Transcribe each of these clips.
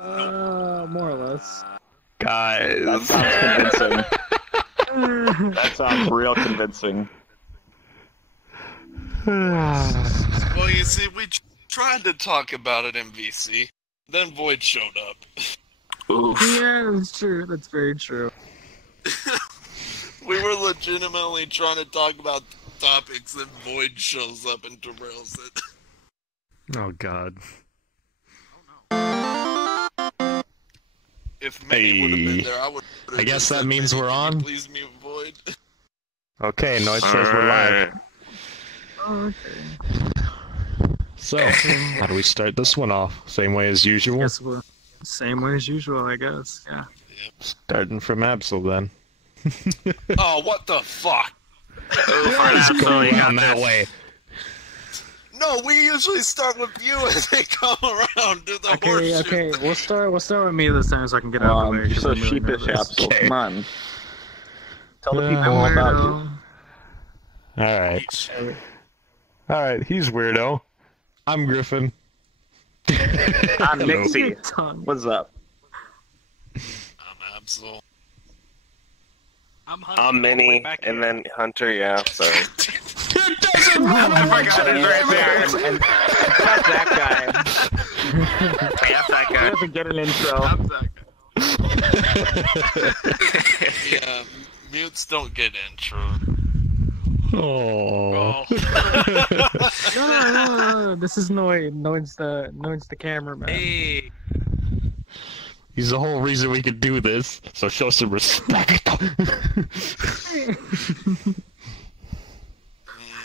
More or less. Guys. That sounds convincing. That sounds real convincing. Well, you see, we tried to talk about it in VC, then Void showed up. Oof. Yeah, that's true. That's very true. We were legitimately trying to talk about topics, and Void shows up and derails it. Oh, God. If Minnie would have been there, I would. I guess that said, means Minnie, we're can you on? Please mute Void. Okay, Noid says we're live. Oh, okay. So, how do we start this one off? Same way as usual? Guess we're same way as usual, I guess. Yeah. Starting from Absol, then. Oh, what the fuck? Let's go around that way. No, we usually start with you as they come around. Do the Okay, horseshoe okay. thing. We'll start with me this time so I can get out of the way. You're 'cause so I'm really sheepish, nervous. Absol. Okay. Come on. Tell the I'm people all about you. Weirdo. Alright. Alright, he's weirdo. I'm Griffin. I'm Nixie. Your tongue. What's up? I'm Absol. I'm Hunter. I'm Minnie, Back and here. then Hunter, yeah, sorry. It doesn't matter! I forgot it right there. And fuck that guy. Yeah, that He guy. doesn't get an intro. I'm that guy. Yeah, mutes don't get intro. Oh. No. This is Noid. Noid's the cameraman. Hey. He's the whole reason we could do this, so show some respect.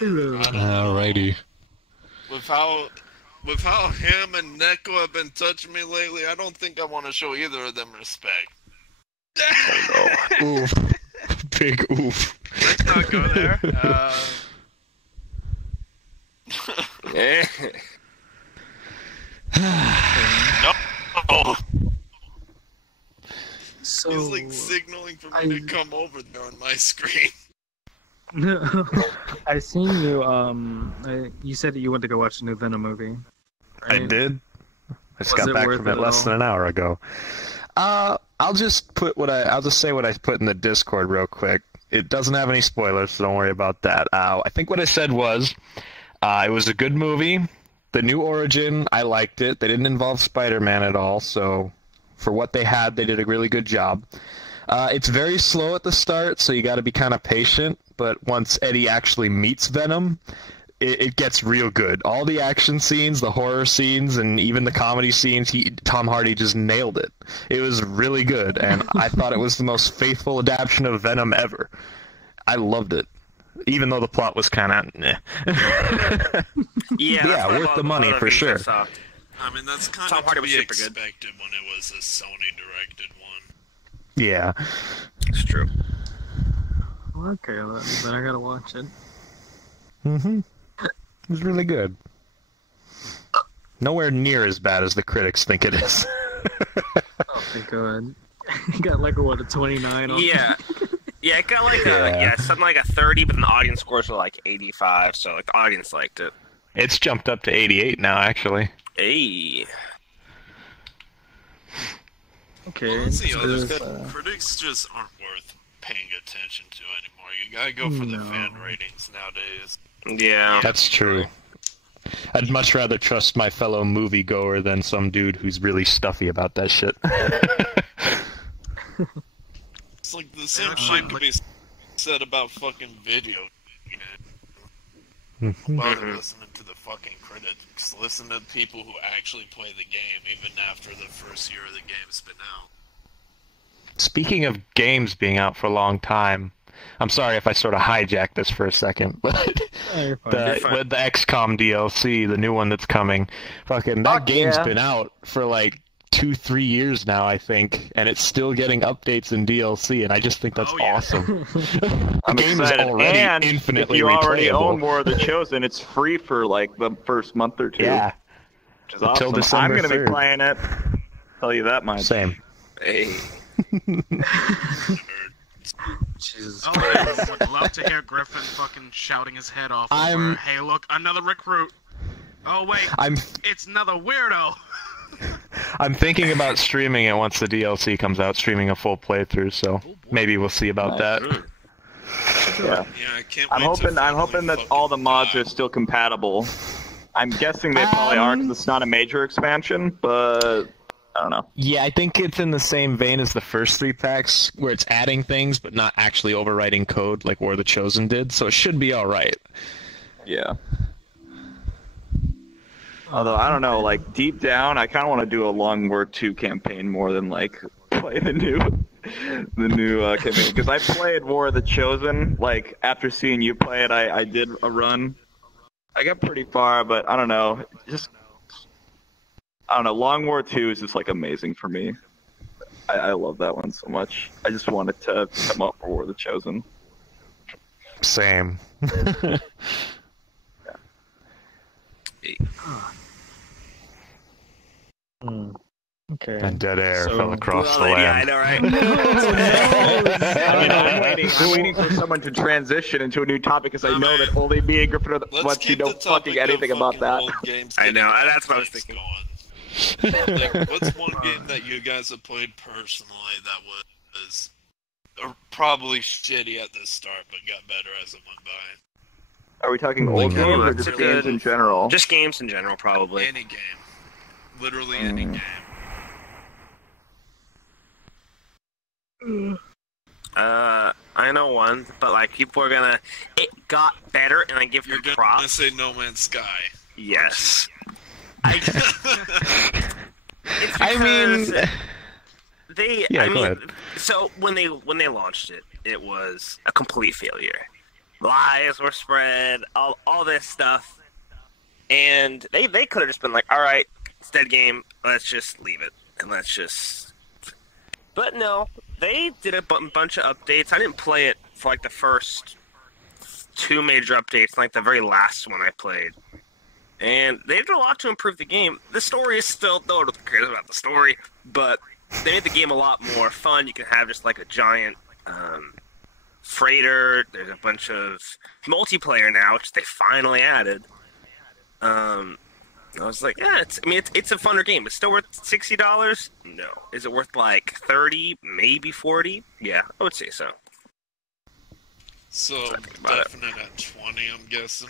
Alrighty. With how him and Neko have been touching me lately, I don't think I want to show either of them respect. Oof. Big oof. Let's not go there. No. So He's like signaling for me to come over there on my screen. I seen you. You said that you went to go watch the new Venom movie. I Right? did. I just Was got it back worth from it it at less all? than an hour ago. I'll just say what I put in the Discord real quick. It doesn't have any spoilers, so don't worry about that. I think what I said was, it was a good movie. The new Origin, I liked it. They didn't involve Spider-Man at all, so for what they had, they did a really good job. It's very slow at the start, so you got to be kind of patient. But once Eddie actually meets Venom, it gets real good. All the action scenes, the horror scenes, and even the comedy scenes, Tom Hardy just nailed it. It was really good, and I thought it was the most faithful adaptation of Venom ever. I loved it, even though the plot was kind of meh. Yeah, that's Yeah, what worth all the money other for reviews I sure. saw. I mean, that's kind Tom of Hardy to was be super good. expected when it was a Sony-directed one. Yeah. It's true. Okay, then I gotta watch it. Mm-hmm. It was really good. Nowhere near as bad as the critics think it is. Oh, thank God. You got like a 29 on. Yeah. Yeah, it got like Yeah. something like a 30, but then the audience scores were like 85, so like the audience liked it. It's jumped up to 88 now, actually. Hey. Okay. Well, that's the other it's, thing. Critics just aren't worth paying attention to anymore. You gotta go for the No. fan ratings nowadays. Yeah. That's true. I'd much rather trust my fellow moviegoer than some dude who's really stuffy about that shit. It's like the same shit could be said about fucking video games. Bother listening to the fucking critics. Listen to people who actually play the game, even after the first year of the game's been out. Speaking of games being out for a long time, I'm sorry if I sort of hijacked this for a second, but you're fine. with the XCOM DLC, the new one that's coming, fucking that Fuck game's yeah. been out for like 2-3 years now, I think, and it's still getting updates and DLC, and I just think that's Oh, yeah. awesome. The I'm game excited. is already And infinitely if you already replayable. own War of the Chosen, it's free for like the first month or two. Yeah, Which is Until awesome. December I'm going to 3rd. be playing it. Tell you that much. same. Hey. Jesus. Oh, I would love to hear Griffin fucking shouting his head off I'm- over, hey look, another recruit. Oh wait, I'm it's another weirdo. I'm thinking about streaming it once the DLC comes out, streaming a full playthrough. So maybe we'll see about that. Yeah. Yeah, I can't I'm wait to hoping that finally all the mods fucking are still compatible. I'm guessing they probably are because it's not a major expansion, but I don't know. Yeah, I think it's in the same vein as the first 3 packs, where it's adding things but not actually overwriting code like War of the Chosen did. So it should be all right. Yeah. Although I don't know, like deep down, I kind of want to do a Long War 2 campaign more than like play the new campaign. Because I played War of the Chosen. Like after seeing you play it, I did a run. I got pretty far, but I don't know. I don't know. Long War 2 is just like amazing for me. I love that one so much. I just wanted to come up for War of the Chosen. Same. Okay. And dead air So- fell across the Yeah, I land. know, right? I mean, I'm waiting for someone to transition into a new topic because I know that only me and Griffin are the Let's ones who keep know the topic fucking anything of about fucking that. old games I know, getting that's what I was updates thinking. going. Like, what's one game that you guys have played personally that was probably shitty at the start but got better as it went by? Are we talking Like, old games or it's just a good- games in general? Just games in general, probably. Any game. Literally any game. I know one, but like people are gonna. It got better, and I give You're you gonna props. say No Man's Sky. Yes. It's I mean, because they. Yeah, I go mean, ahead. so when they launched it, it was a complete failure. Lies were spread, all this stuff, and they could have just been like, all right, it's a dead game. Let's just leave it, and let's just. But no, they did a bunch of updates. I didn't play it for like the first 2 major updates, like the very last one I played. And they did a lot to improve the game. The story is still, no one cares about the story, but they made the game a lot more fun. You can have just like a giant freighter. There's a bunch of multiplayer now, which they finally added. I was like, yeah, it's a funner game. It's still worth $60? No. Is it worth like 30, maybe 40? Yeah, I would say so. So, I think about it. definite at 20, I'm guessing.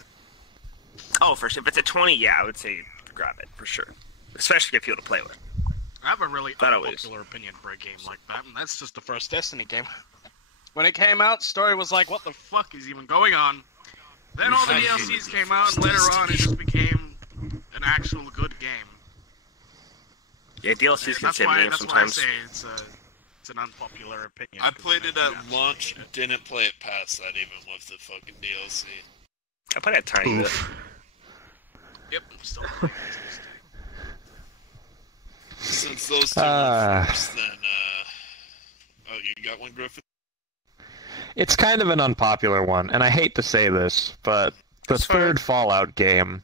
Oh, for sure. If it's a 20, yeah, I would say grab it, for sure. Especially if you want to play with. I have a really That always- unpopular opinion for a game like that, and that's just the first Destiny game. When it came out, story was like, what the fuck is even going on? Then all the DLCs came out, and later on it just became an actual good game. Yeah, DLCs can That's save why, games that's why I sometimes. say it's an unpopular opinion. I 'cause played mean, it at yeah, launch, it. didn't play it past that even with the fucking DLC. I played a tiny bit. Yep, still playing it. Since those two Ah. were first, then, oh, you got one, Griffin? It's kind of an unpopular one, and I hate to say this, but the That's fine. third Fallout game,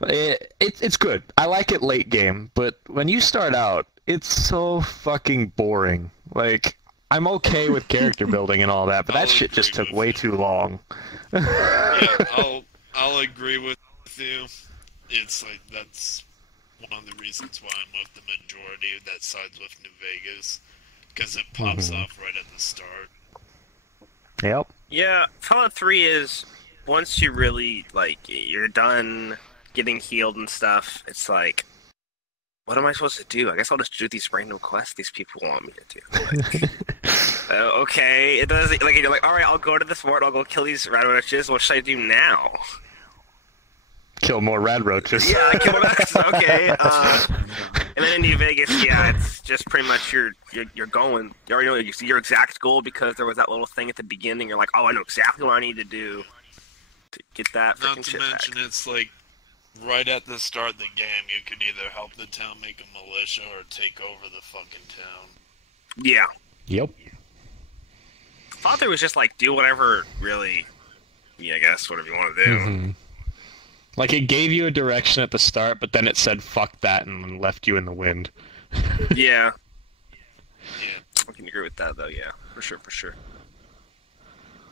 it's good. I like it late game, but when you start out, it's so fucking boring. Like, I'm okay with character building and all that, but that I'll shit just agree took with way you. too long. Yeah, I'll agree with you. It's like, that's one of the reasons why I'm with the majority that sides with New Vegas. Because it pops off right at the start. Yep. Yeah, Fallout 3 is, once you really, like, you're done getting healed and stuff, it's like, what am I supposed to do? I guess I'll just do these random quests these people want me to do. Like, okay, it does, like, you're like, alright, I'll go to this fort, I'll go kill these rat roaches, what should I do now? Kill more rad roaches. Yeah, I killed rats, okay. And then in New Vegas, yeah, it's just pretty much you're going. You already know your exact goal because there was that little thing at the beginning. You're like, oh, I know exactly what I need to do to get that Not freaking to shit mention, back. it's like, right at the start of the game, you could either help the town make a militia or take over the fucking town. Yeah. Yep. I thought there was just like, do whatever, really, yeah, I guess, whatever you want to do. Mhm. Like, it gave you a direction at the start, but then it said, fuck that, and left you in the wind. Yeah. Yeah. I can agree with that, though, yeah. For sure, for sure.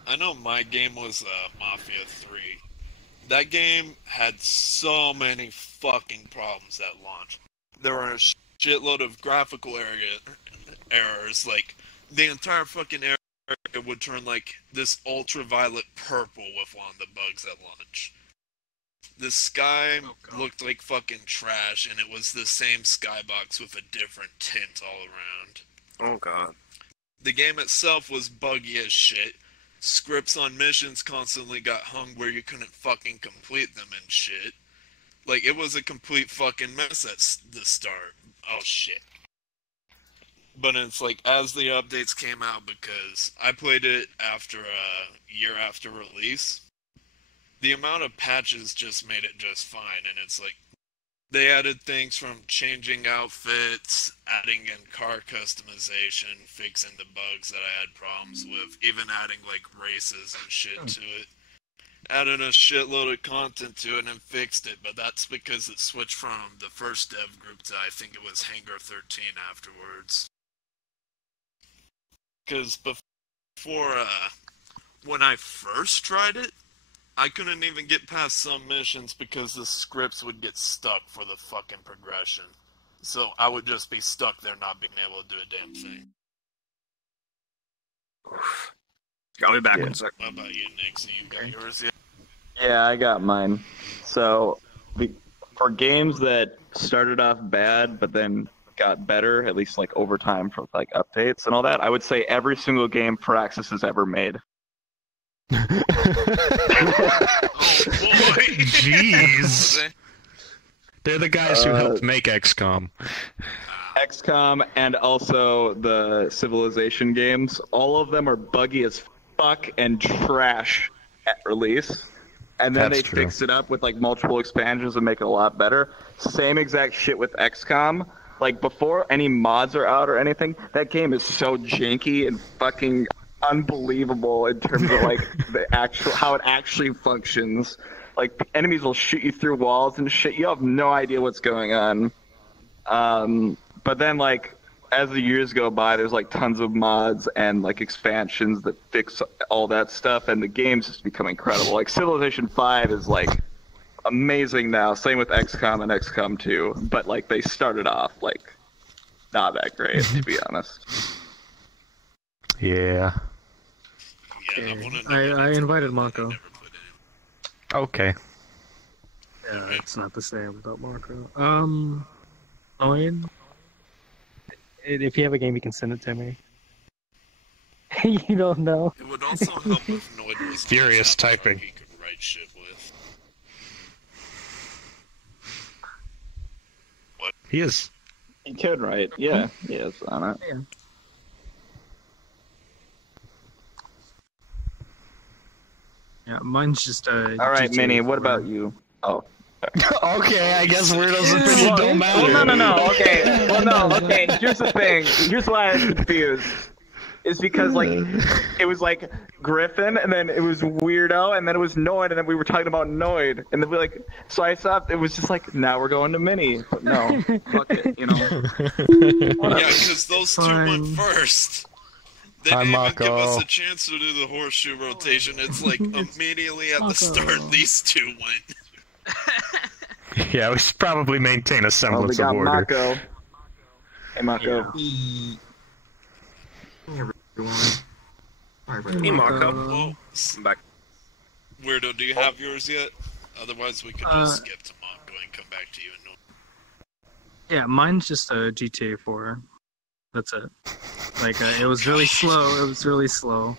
I know my game was Mafia 3. That game had so many fucking problems at launch. There were shitload of graphical errors. Like, the entire fucking area would turn like this ultraviolet purple with one of the bugs at launch. The sky looked like fucking trash, and it was the same skybox with a different tint all around. Oh god. The game itself was buggy as shit. Scripts on missions constantly got hung where you couldn't fucking complete them and shit. Like, it was a complete fucking mess at the start. Oh shit. But it's like, as the updates came out, because I played it after a year after release, the amount of patches just made it just fine, and it's like, they added things from changing outfits, adding in car customization, fixing the bugs that I had problems with, even adding like races and shit to it. Added a shitload of content to it and fixed it, but that's because it switched from the first dev group to, I think it was Hangar 13 afterwards. Because before, when I first tried it, I couldn't even get past some missions because the scripts would get stuck for the fucking progression. So I would just be stuck there not being able to do a damn thing. Got me back Yeah. one sec. What about you, Nick? So you got yours yet? Yeah, I got mine. So, for games that started off bad but then got better, at least like over time for like updates and all that, I would say every single game Firaxis has ever made. Oh boy! Jeez. They're the guys who helped make XCOM. XCOM and also the Civilization games, all of them are buggy as fuck and trash at release. And then That's they true. fix it up with like multiple expansions and make it a lot better. Same exact shit with XCOM. Like before any mods are out or anything, that game is so janky and fucking unbelievable in terms of like the actual how it actually functions. Like enemies will shoot you through walls and shit. You have no idea what's going on. But then like as the years go by, there's like tons of mods and like expansions that fix all that stuff, and the game's just become incredible. Like Civilization 5 is like amazing now. Same with XCOM and XCOM 2, but like they started off like not that great to be honest. Yeah. Yeah, I invited Marco. Okay. Yeah, it's not the same without Marco. Owen? If you have a game, you can send it to me. You don't know. It would also help if Noid was Furious typing. He could write shit with. He is. You could, right? Yeah, he is on it. Yeah. Yeah, mine's just All right, GTA Minnie, what 4. about you? Oh. Okay, I guess weirdos' opinion don't matter. Well, no. Okay. Well, no. Okay. Here's the thing. Here's why I'm confused. Is because like it was like Griffin, and then it was Weirdo, and then it was Noid, and then we were talking about Noid, and then we like. So I thought it was just like now we're going to Minnie, but no, fuck it, you know. Yeah, because those two went Fine. first. They Hi, didn't even give Marco. us a chance to do the horseshoe rotation. It's like immediately at the Marco. start, these two went. Yeah, we should probably maintain a Well, we semblance got of order. Mako. Hey, Mako. Hey, Marco. Well, I'm back. Weirdo, do you have yours yet? Otherwise, we could just skip to Mongo and come back to you. And Yeah, mine's just a GTA 4. That's it. Like, it was really slow. It was really slow.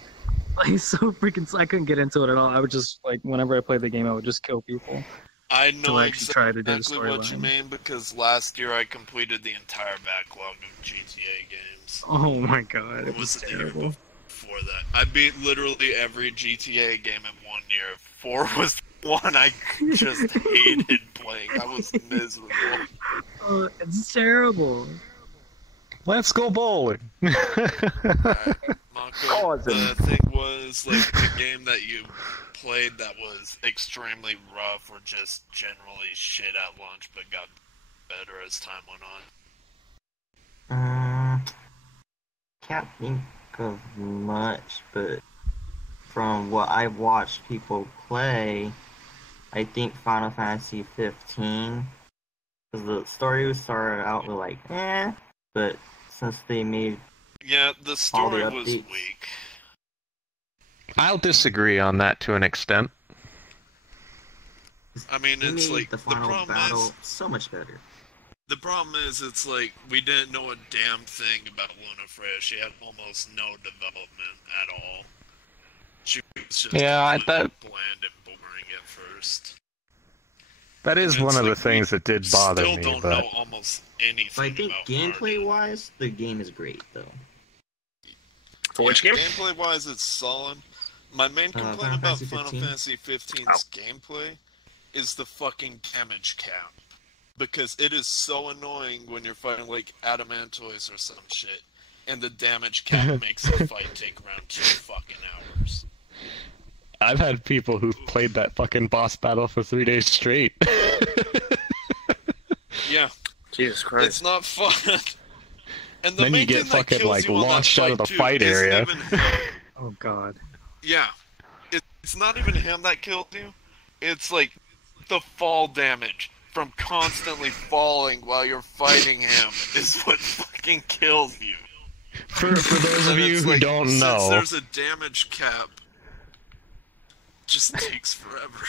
Like, so freaking. I couldn't get into it at all. I would just like whenever I played the game, I would just kill people. I know To actually try to do the exactly what you storyline. mean, because last year I completed the entire backlog of GTA games. Oh my god, it It was was the year terrible. before that. I beat literally every GTA game in 1 year. 4 was one I just hated playing. I was miserable. It's terrible. Let's go bowling. Mako, Cousin. the thing was, like, the game that you played that was extremely rough or just generally shit at launch but got better as time went on. Can't think of much, but from what I've watched people play, I think Final Fantasy 15 Because the story started out with like, but since they made Yeah, the all the story was updates. weak. I'll disagree on that to an extent. I mean, They it's made like the final problem battle is so much better. the problem is it's like we didn't know a damn thing about Luna Freya. She had almost no development at all. She was just Yeah, completely bland and boring at first. That is And one it's of the like, things that did bother still me, don't but know almost anything But I think about gameplay-wise, the game is great though. For which game? Gameplay-wise, it's solid. My main complaint Final about Fantasy Final 15? Fantasy 15's gameplay is the fucking damage cap. Because it is so annoying when you're fighting like Adamantoise or some shit, and the damage cap makes the fight take around 2 fucking hours. I've had people who've played that fucking boss battle for 3 days straight. Yeah, Jesus Christ. it's not fun. And the Then you main get thing that fucking, kills like, you on that launched out of the too fight isn't area. even- Oh god. Yeah. It's not even him that killed you. It's like the fall damage from constantly falling while you're fighting him is what fucking kills you. For those of And you it's who like, don't since know, there's a damage cap, it just takes forever.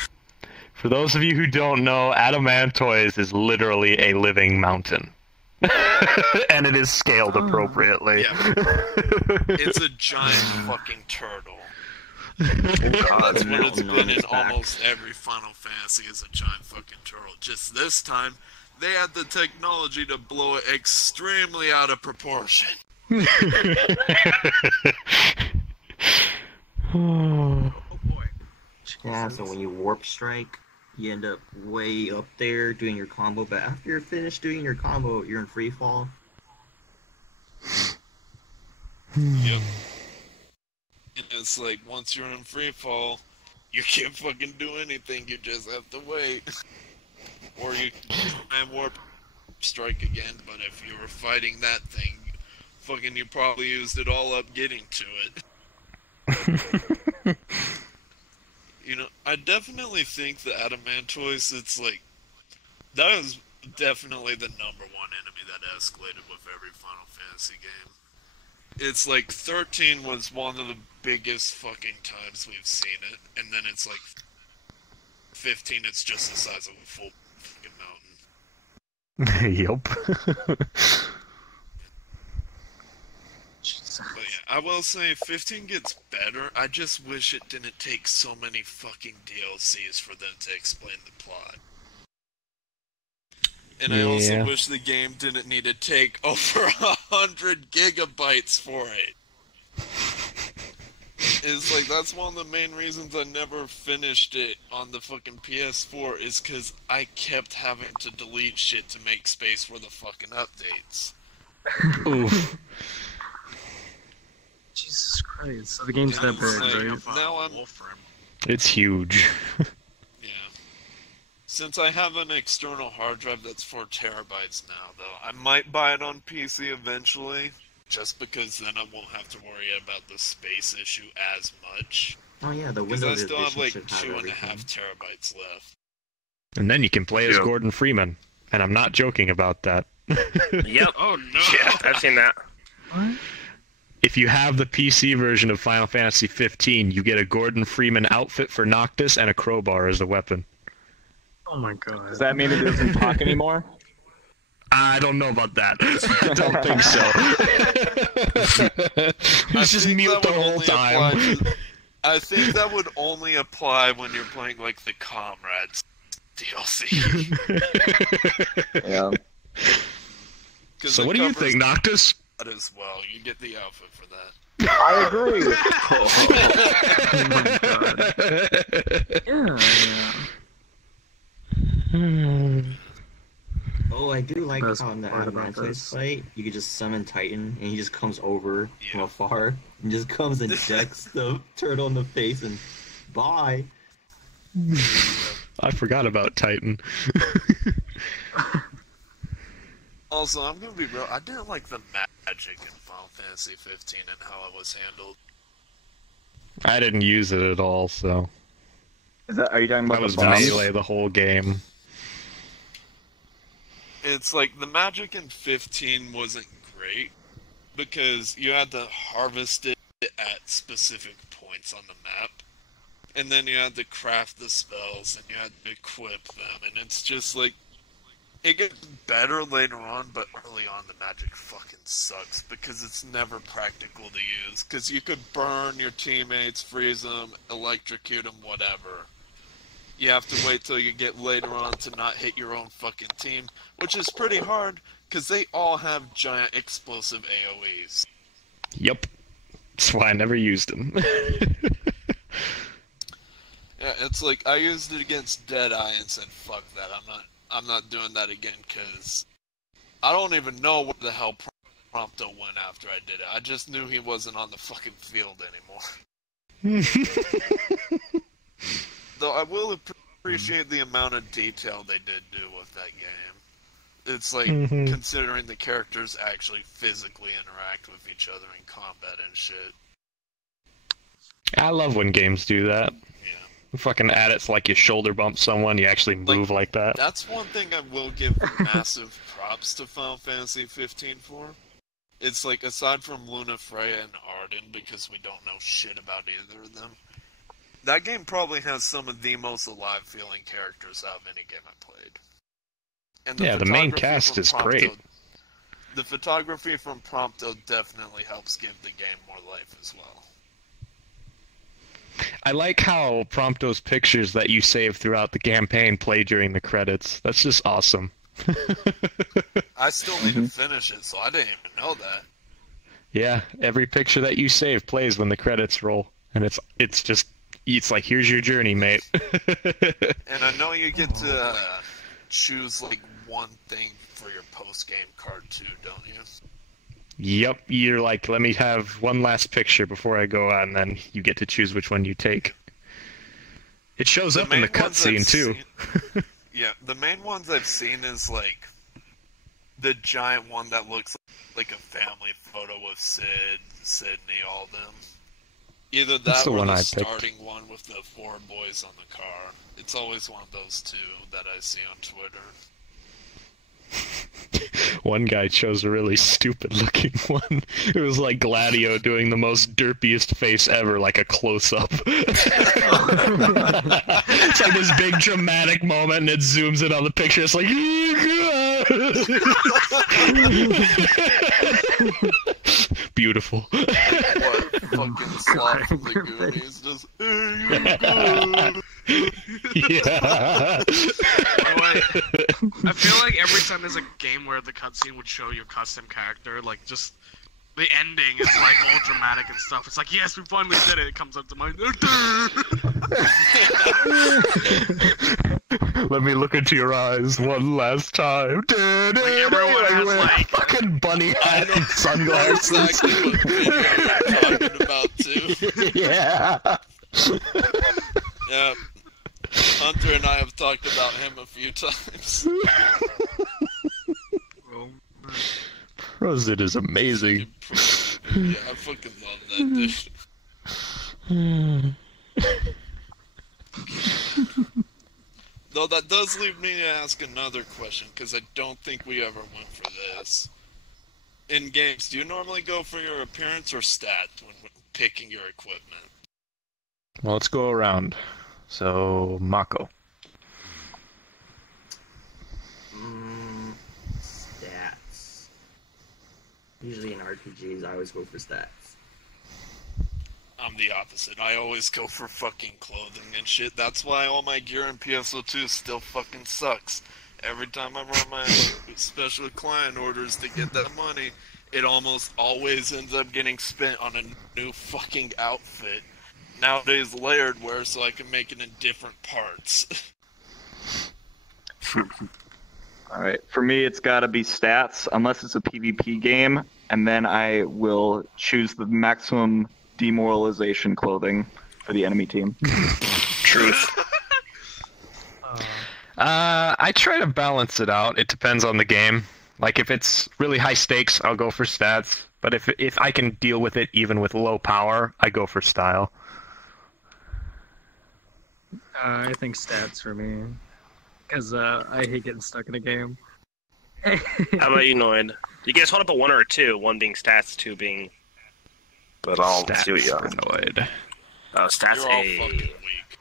Adamantoise is literally a living mountain. And it is scaled appropriately. Yeah. It's a giant fucking turtle. That's what it's been in almost every Final Fantasy, is a giant fucking turtle. Just this time, they had the technology to blow it extremely out of proportion. Oh boy. Yeah, so when you warp strike, you end up way up there doing your combo, but after you're finished doing your combo, you're in free fall. Yep. And it's like, once you're in free fall, you can't fucking do anything, you just have to wait. Or you can try and warp strike again, but if you were fighting that thing, fucking you probably used it all up getting to it. You know, I definitely think the Adamantoise, it's like, that is definitely the number one enemy that escalated with every Final Fantasy game. It's like 13 was one of the biggest fucking times we've seen it, and then it's like 15, it's just the size of a full fucking mountain. Yup. But yeah, I will say 15 gets better. I just wish it didn't take so many fucking DLCs for them to explain the plot. And I also Yeah. wish the game didn't need to take over 100 gigabytes for it. It's like, that's one of the main reasons I never finished it on the fucking PS4, is because I kept having to delete shit to make space for the fucking updates. Oof. Jesus Christ. So the game's that And it's big, like, right? now I'm It's huge. Yeah. Since I have an external hard drive that's 4 terabytes now, though, I might buy it on PC eventually, just because then I won't have to worry about the space issue as much. Oh yeah, the Because I Windows still have edition like should have 2.5 everything. terabytes left. And then you can play as Yeah. Gordon Freeman. And I'm not joking about that. Yep. Oh no! Yeah, I've seen that. What? If you have the PC version of Final Fantasy 15, you get a Gordon Freeman outfit for Noctis and a crowbar as a weapon. Oh my god. Does that mean it doesn't talk anymore? I don't know about that. I don't think so. He's just think mute that the would whole only time. apply to- I think that would only apply when you're playing like the Comrades DLC. Yeah. 'Cause So it what do you covers think, Noctis? that as well. You get the outfit for that. I agree. Oh my god. Yeah, Oh, I do like Best how in the part about Adamantoise this. fight, you could just summon Titan, and he just comes over from Yeah. afar, and just comes and decks the turtle in the face, and bye. I forgot about Titan. Also, I'm gonna be real. I didn't like the magic in Final Fantasy 15 and how it was handled. I didn't use it at all, so Are you talking I about was the boss? melee the whole game. It's like the magic in 15 wasn't great because you had to harvest it at specific points on the map. And then you had to craft the spells and you had to equip them. And it's just like, it gets better later on, but early on the magic fucking sucks because it's never practical to use. Because you could burn your teammates, freeze them, electrocute them, whatever. You have to wait till you get later on to not hit your own fucking team, which is pretty hard because they all have giant explosive AoEs. Yep. That's why I never used them. Yeah, it's like I used it against Deadeye and said, "Fuck that! I'm not doing that again." Because I don't even know where the hell Prompto went after I did it. I just knew he wasn't on the fucking field anymore. Though I will appreciate the amount of detail they did do with that game. It's like considering the characters actually physically interact with each other in combat and shit. I love when games do that. Yeah. Fucking add it's like you shoulder bump someone, you actually move like that. That's one thing I will give massive props to Final Fantasy 15 for. It's like, aside from Luna, Freya, and Arden, because we don't know shit about either of them, that game probably has some of the most alive-feeling characters out of any game I played. And the main cast is great. The photography from Prompto definitely helps give the game more life as well. I like how Prompto's pictures that you save throughout the campaign play during the credits. That's just awesome. I still need to finish it, so I didn't even know that. Yeah, every picture that you save plays when the credits roll, and it's like, here's your journey, mate. And I know you get to choose like one thing for your post-game card too, don't you? Yep, you're like, let me have one last picture before I go on, and then you get to choose which one you take. It shows up in the cutscene too. Yeah, the main ones I've seen is like the giant one that looks like a family photo with Sid, Sydney, all of them. Either that or the starting one with the 4 boys on the car. It's always one of those two that I see on Twitter. One guy chose a really stupid-looking one. It was like Gladio doing the most derpiest face ever, like a close-up. It's like this big dramatic moment, and it zooms in on the picture. It's like, beautiful. What fucking slot from the Goonies? Just, yeah. I feel like every time there's a game where the cutscene would show your custom character, like, just the ending is like all dramatic and stuff. It's like, yes, we finally did it. It comes up to mind. Let me look into your eyes one last time. Like everyone has like fucking bunny hat and sunglasses. Exactly what video you're talking about too. Yeah. Yeah. Hunter and I have talked about him a few times. Frozen is amazing. Yeah, I fucking love that dude. Though that does leave me to ask another question, because I don't think we ever went for this. In games, do you normally go for your appearance or stats when picking your equipment? Well, let's go around. So, Mako. Stats. Usually in RPGs, I always go for stats. I'm the opposite. I always go for fucking clothing and shit. That's why all my gear in PSO2 still fucking sucks. Every time I run my special client orders to get that money, it almost always ends up getting spent on a new fucking outfit. Nowadays layered wear so I can make it in different parts. Alright, for me it's gotta be stats, unless it's a PvP game, and then I will choose the maximum demoralization clothing for the enemy team. Truth. I try to balance it out. It depends on the game. Like, if it's really high stakes, I'll go for stats. But if I can deal with it even with low power, I go for style. I think stats for me, because I hate getting stuck in a game. How about you, Noid? You guys hold up a 1 or a 2, 1 being stats, 2 being... But I'll see what you are. Noid. Oh, stats You're all A. fucking weak.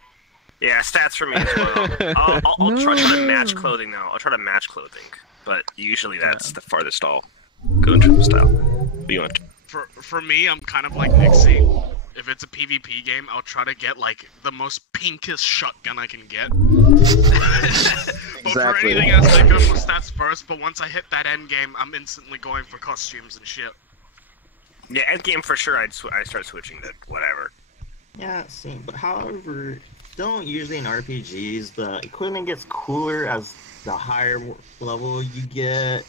Yeah, stats for me as well. I'll try to match clothing now. I'll try to match clothing, but usually that's the farthest I'll go in terms of style. What do you want? For me, I'm kind of like Nixie. If it's a PvP game, I'll try to get like the most pinkest shotgun I can get. But for anything else, I go for stats first. But once I hit that end game, I'm instantly going for costumes and shit. Yeah, end game for sure. I start switching to whatever. Yeah, same. But however, don't usually in RPGs the equipment gets cooler as the higher level you get.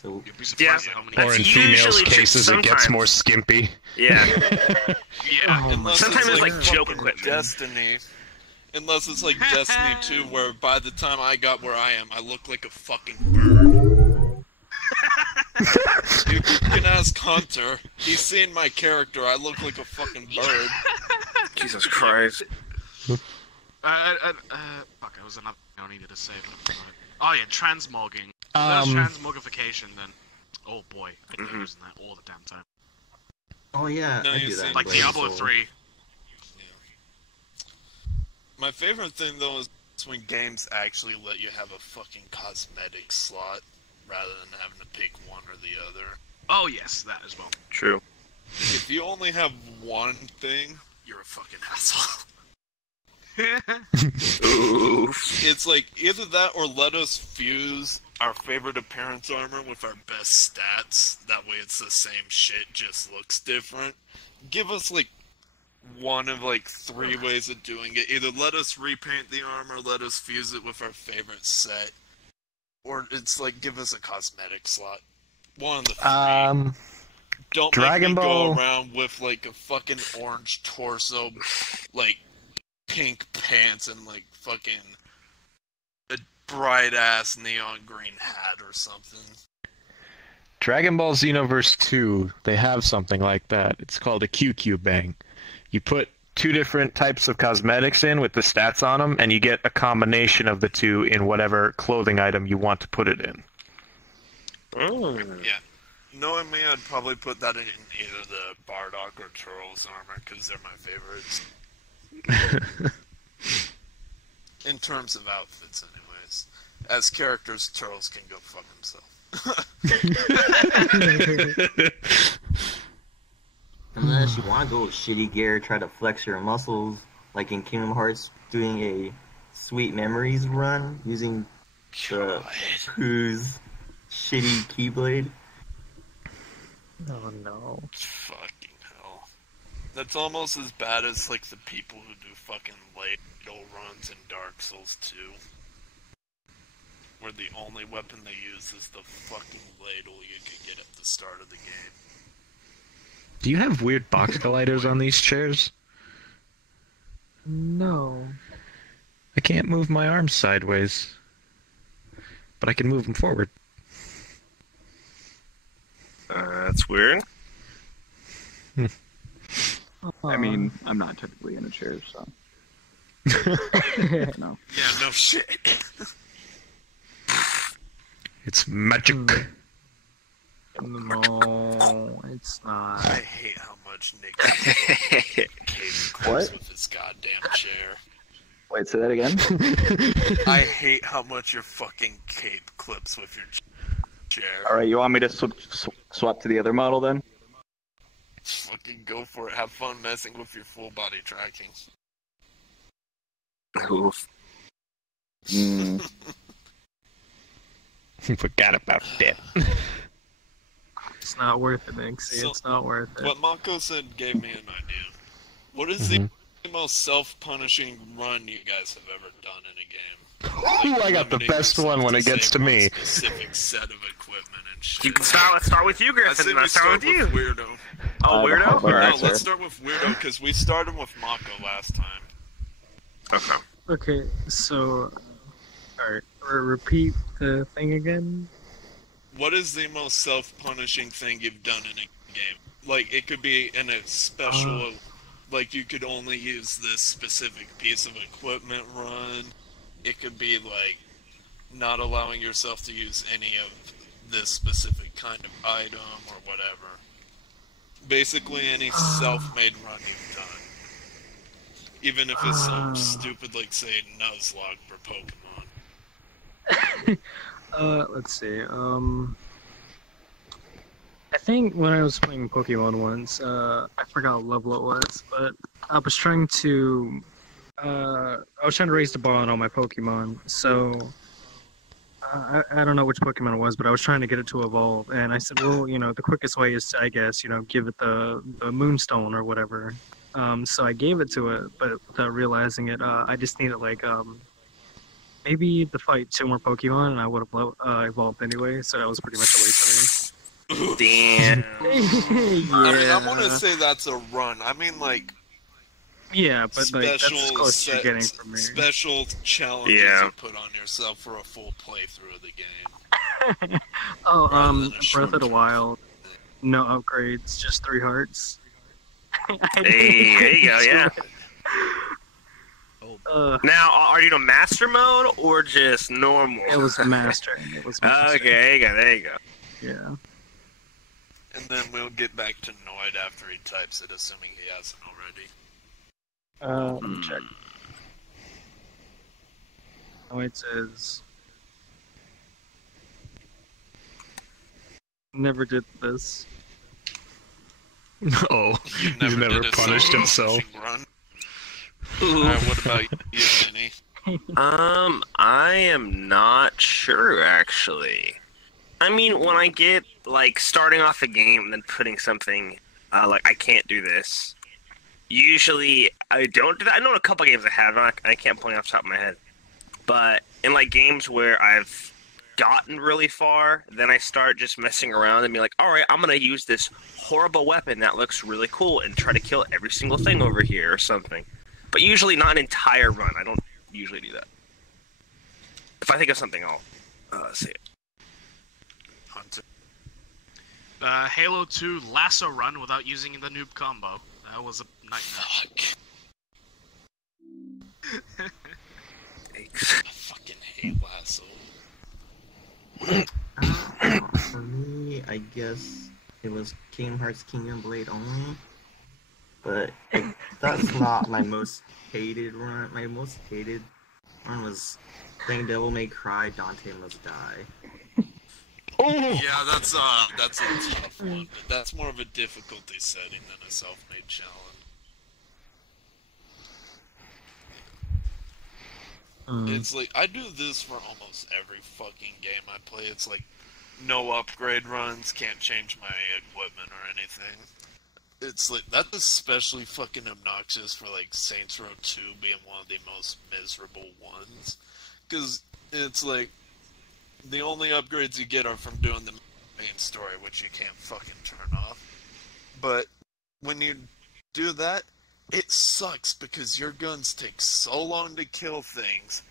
So You'd be surprised at how many. Or in females' cases, it gets more skimpy. Yeah. Yeah. Unless Sometimes it's like fucking joke equipment. Destiny. Unless it's like Destiny 2, where by the time I got where I am, I look like a fucking bird. You can ask Hunter. He's seen my character. I look like a fucking bird. Jesus Christ. Fuck, it was another thing I needed to say. Oh yeah, transmogging. If there's transmogrification, then oh boy, I keep using that all the damn time. oh yeah, No, I you do see- that. Like in Blade Diablo Soul. 3. My favorite thing though is when games actually let you have a fucking cosmetic slot rather than having to pick one or the other. Oh yes, that as well. True. If you only have one thing, You're a fucking asshole. Oof. it's like either that or let us fuse our favorite appearance armor with our best stats. That way it's the same shit, just looks different. Give us like one of like 3 ways of doing it. Either let us repaint the armor, let us fuse it with our favorite set, or it's like give us a cosmetic slot. One of the 3. Don't Dragon make me Ball. go around with like a fucking orange torso, like pink pants and like fucking a bright ass neon green hat or something. Dragon Ball Xenoverse 2, they have something like that. It's called a QQ Bang. You put 2 different types of cosmetics in with the stats on them, and you get a combination of the 2 in whatever clothing item you want to put it in. Yeah. Knowing me, I'd probably put that in either the Bardock or Turtle's armor, because they're my favorites. In terms of outfits, anyways. As characters, Turtles can go fuck himself. Unless you want to go with shitty gear, try to flex your muscles, like in Kingdom Hearts, doing a Sweet Memories run using the Pooh's shitty Keyblade. Oh no. Fucking hell. That's almost as bad as, like, the people who do fucking ladle runs in Dark Souls 2. Where the only weapon they use is the fucking ladle you can get at the start of the game. Do you have weird box colliders on these chairs? No. I can't move my arms sideways, but I can move them forward. That's weird. I mean, I'm not typically in a chair, so. No. Yeah, no shit. It's magic. No, it's not. I hate how much Nick Cave clips with his goddamn chair. Wait, say that again? I hate how much your fucking cape clips with your chair. Alright, you want me to swap to the other model then? Fucking go for it. Have fun messing with your full body tracking. Oof. Forgot about that. It's not worth it, Nixie. So, It's not worth it. What Mako said gave me an idea. What is the most self-punishing run you guys have ever done in a game? Ooh, I got the limiting best yourself one when it gets save to one me. Specific set of equipment and shit. You can start. Let's start with you, I Griffin. say we Let's start with you. Weirdo. Oh, weirdo. Or No, answer. let's start with Weirdo because we started with Mako last time. Okay. Okay, so. Alright, repeat the thing again. What is the most self-punishing thing you've done in a game? Like, it could be in a special, like, you could only use this specific piece of equipment run. It could be, like, not allowing yourself to use any of this specific kind of item or whatever. Basically, any self-made run you've done. Even if it's something stupid like, say, Nuzlocke for Pokemon. Let's see. I think when I was playing Pokemon once, I forgot what level it was, but I was trying to raise the bar on all my Pokemon. So I don't know which Pokemon it was, but I was trying to get it to evolve, and I said, well, the quickest way is to, I guess, give it the Moonstone or whatever. So I gave it to it, but without realizing it, I just needed maybe to fight 2 more Pokemon, and I would have evolved anyway. So that was pretty much a waste for me. Damn. Yeah. I mean, I want to say that's a run. I mean, like, yeah, but that's as close to getting from me. Special challenges you put on yourself for a full playthrough of the game. Breath of the Wild, no upgrades, just 3 hearts. Hey, there you go, yeah. Now, are you in master mode or just normal? It was master. Okay, there you go. Yeah. And then we'll get back to Noid after he types it, assuming he hasn't already. Let me check. Noid says... Never did this. No, he's never punished himself. What about you, Vinny? I am not sure, actually. I mean, when I get, starting off a game and then putting something, I can't do this, usually I don't do that. I know in a couple games I have, I can't point off the top of my head. But in, games where I've gotten really far, then I start just messing around and be like, alright, I'm gonna use this horrible weapon that looks really cool and try to kill every single thing over here or something. But usually not an entire run. I don't usually do that. If I think of something, I'll say it. Hunter. Halo 2 lasso run without using the noob combo. That was a nightmare. Fuck. I fucking hate lasso. For me, I guess it was Kingdom Hearts Kingdom Blade only. But that's not my most hated run. My most hated run was playing Devil May Cry, Dante Must Die. Yeah, that's a tough one. But that's more of a difficulty setting than a self-made challenge. It's like, I do this for almost every fucking game I play. It's like, no upgrade runs, can't change my equipment or anything. It's like, that's especially fucking obnoxious for Saints Row 2 being one of the most miserable ones. Because it's like, the only upgrades you get are from doing the main story, which you can't fucking turn off. But when you do that, it sucks because your guns take so long to kill things.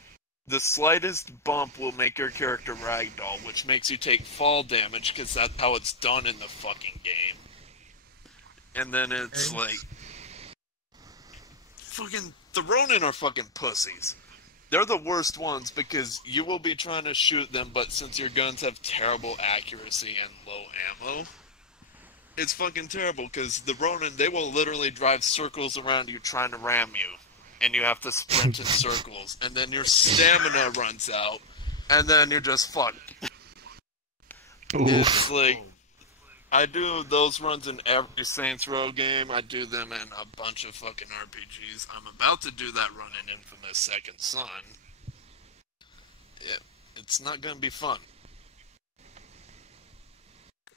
The slightest bump will make your character ragdoll, which makes you take fall damage because that's how it's done in the fucking game. And then it's like... Fucking... The Ronin are fucking pussies. They're the worst ones because you will be trying to shoot them, but since your guns have terrible accuracy and low ammo, it's fucking terrible because the Ronin, they will literally drive circles around you trying to ram you. And you have to sprint in circles. And then your stamina runs out. And then you're just fucked. It's like... I do those runs in every Saints Row game. I do them in a bunch of fucking RPGs. I'm about to do that run in Infamous Second Son. Yeah, it's not gonna be fun.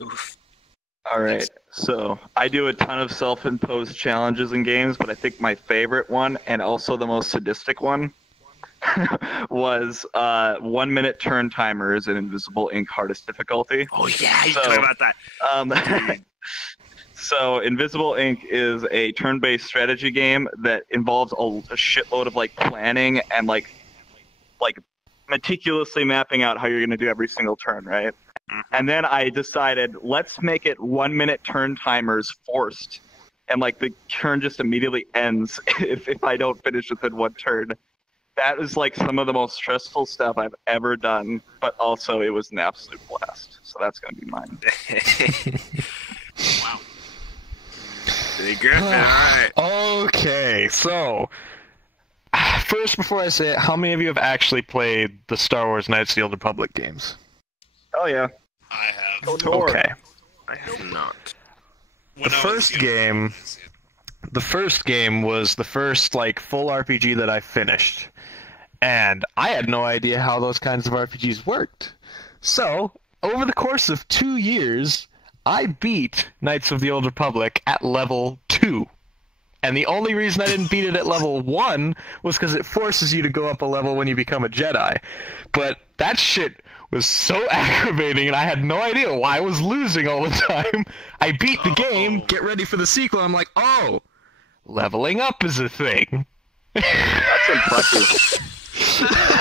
Oof. Alright, so I do a ton of self-imposed challenges in games, but I think my favorite one, and also the most sadistic one, was 1 minute turn timers in Invisible Ink hardest difficulty. Oh yeah, you talking about that. So Invisible Ink is a turn-based strategy game that involves a shitload of planning and like meticulously mapping out how you're going to do every single turn, right? And then I decided, let's make it 1 minute turn timers forced. And the turn just immediately ends if I don't finish within one turn. that was like some of the most stressful stuff I've ever done, but also it was an absolute blast. So that's gonna be mine. Wow. Billy Griffin, alright. Okay, so first, before I say it, how many of you have actually played the Star Wars Knights of the Old Republic games? Oh yeah. I have. Okay. I have not. The first game was the first like full RPG that I finished, and I had no idea how those kinds of RPGs worked. So over the course of 2 years, I beat Knights of the Old Republic at level 2. And the only reason I didn't beat it at level 1 was because it forces you to go up a level when you become a Jedi. But that shit was so aggravating, and I had no idea why I was losing all the time. I beat the game, get ready for the sequel, I'm like, oh, leveling up is a thing. That's impressive.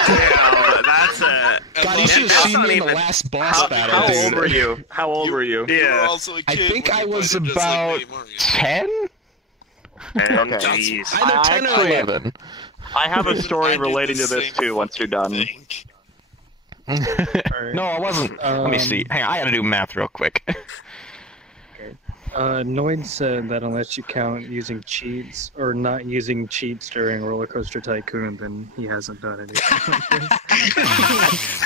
Damn, that's a... God, you should have that's seen not me in the even- last boss battle, How dude. old were you? How old were you? You were Yeah. also a I kid think when I you was played it, just about like me, weren't you? 10? And Okay. jeez. Either 10 or Actually- 11. I have a story I did relating the to this same too. Once you're done. thing. No, I wasn't. Let me see. Hang on, I gotta do math real quick. Noid said that unless you count using cheats or not using cheats during Roller Coaster Tycoon, then he hasn't done anything.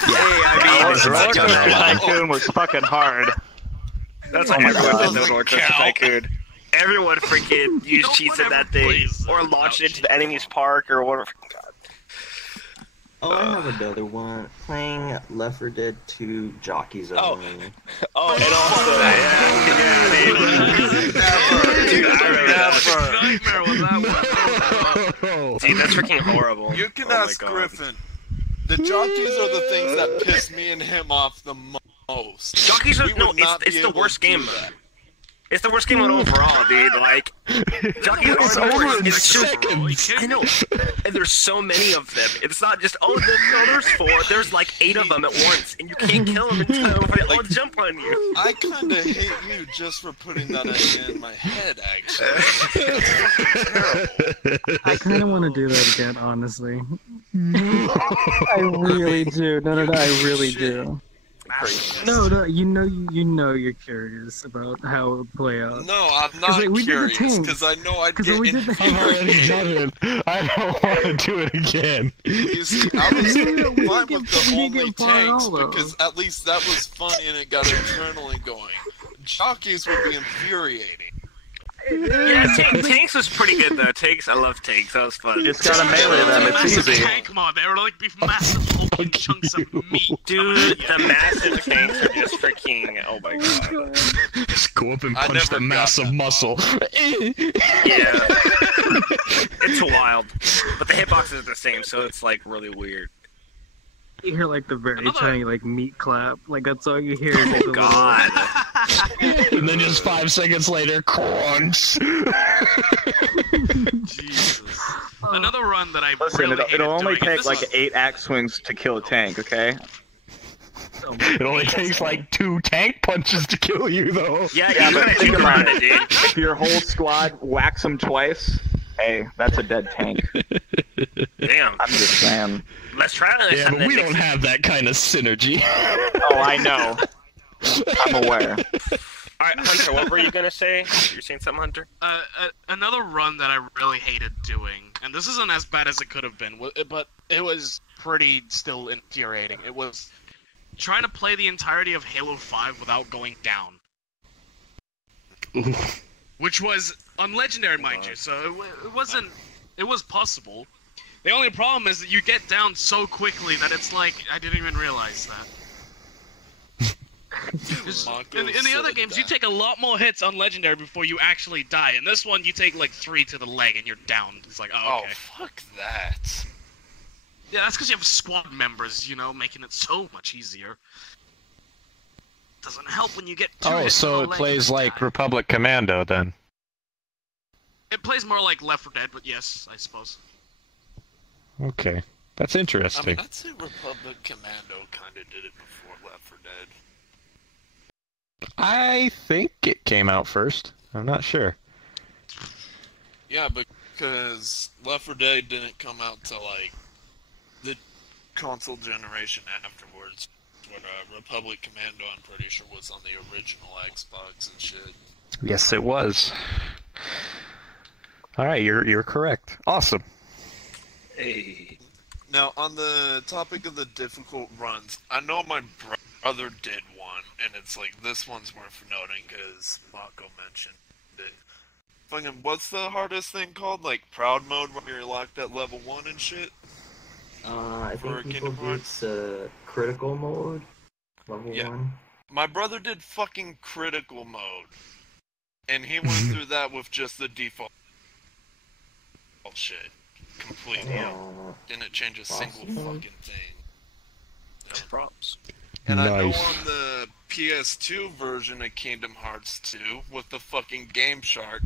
Roller Coaster Tycoon was fucking hard. That's Oh what my everyone God. did with Roller Coaster Count. Tycoon. Everyone freaking used No cheats one in that ever thing, plays or it launched it without into the enemy's park, or whatever. God. Oh, I have another one. Playing Left 4 Dead 2 Jockeys Only. Oh, and also, Dude, I remember that. Nightmare was that one. Dude, that's freaking horrible. You can Oh my ask God. Griffin. The jockeys are the things that piss me and him off the most. Jockeys are We no, would not it's be the able worst to do game. that. It's the worst game overall, dude. Like, Jockeys It's are the over worst. in It's just- seconds. I know, and there's so many of them. It's not just there's 4. There's like 8 of them at once, and you can't kill them until they all jump on you. I kinda hate you just for putting that idea in my head, actually. That's terrible. I kind of want to do that again, honestly. I really do. No, I really do. No, you know you're curious about how it would play out. No, I'm 'Cause, not like, we did the curious, tank. because I know I'd 'Cause get we did the I've already done it. I don't want to do it again. You see, I was fine with we the didn't only get far at tanks all, though. because at least that was funny and it got adrenaline going. Jockeys would be infuriating. Yeah, Tanks was pretty good though. Tanks, I love Tanks. That was fun. just gotta melee them. It's Massive easy. tank mod. They were like these massive hulking chunks of meat. Dude, the massive tanks are just freaking. Oh my God. Just go up and I punch never the got massive that muscle. Yeah. It's wild, but the hitboxes are the same, so it's like really weird. You hear like the very Another- tiny like meat clap, like that's all you hear. Is, like, the God. And then just 5 seconds later, crunch. Jesus. Another run that I Listen, really hated it'll only doing, and take this like was- 8 axe swings to kill a tank. Okay. It only takes like 2 tank punches to kill you, though. Yeah, Yeah, you but gotta think think about around it, dude. If your whole squad whacks them twice, hey, that's a dead tank. Damn. I'm just saying. Let's try this. Yeah, and but then we next- don't have that kind of synergy. Oh, I know. I'm aware. Alright, Hunter, what were you gonna say? You're saying something, Hunter? Another run that I really hated doing, and this isn't as bad as it could have been, but it was pretty still infuriating. It was trying to play the entirety of Halo 5 without going down. Which was on Legendary, mind you, so it wasn't... It was possible. The only problem is that you get down so quickly that it's like, I didn't even realize that. In the other games, you take a lot more hits on Legendary before you actually die. In this one, you take like 3 to the leg and you're down. It's like, oh, okay. fuck that. Yeah, that's because you have squad members, you know, making it so much easier. Doesn't help when you get 2 Oh, hits to so the it leg plays and like die. Republic Commando then. It plays more like Left 4 Dead, but yes, I suppose. Okay, that's I interesting. mean, I'd say Republic Commando kind of did it before Left 4 Dead. I think it came out first. I'm not sure. Yeah, because Left 4 Dead didn't come out till like console generation afterwards. But Republic Commando, I'm pretty sure, was on the original Xbox and shit. Yes, it was. All right, you're correct. Awesome. Hey. Now, on the topic of the difficult runs, I know my brother did one, and it's like, this one's worth noting because Mako mentioned it. Fucking, what's the hardest thing called? Like, Proud Mode, when you're locked at level 1 and shit? I For think people Kingdom do Hearts? critical mode, level Yeah. 1. My brother did fucking critical mode, and he went through that with just the default shit. Completely. Didn't change a single Awesome. fucking thing. Props. And I know Nice. on the PS2 version of Kingdom Hearts 2, with the fucking Game Shark,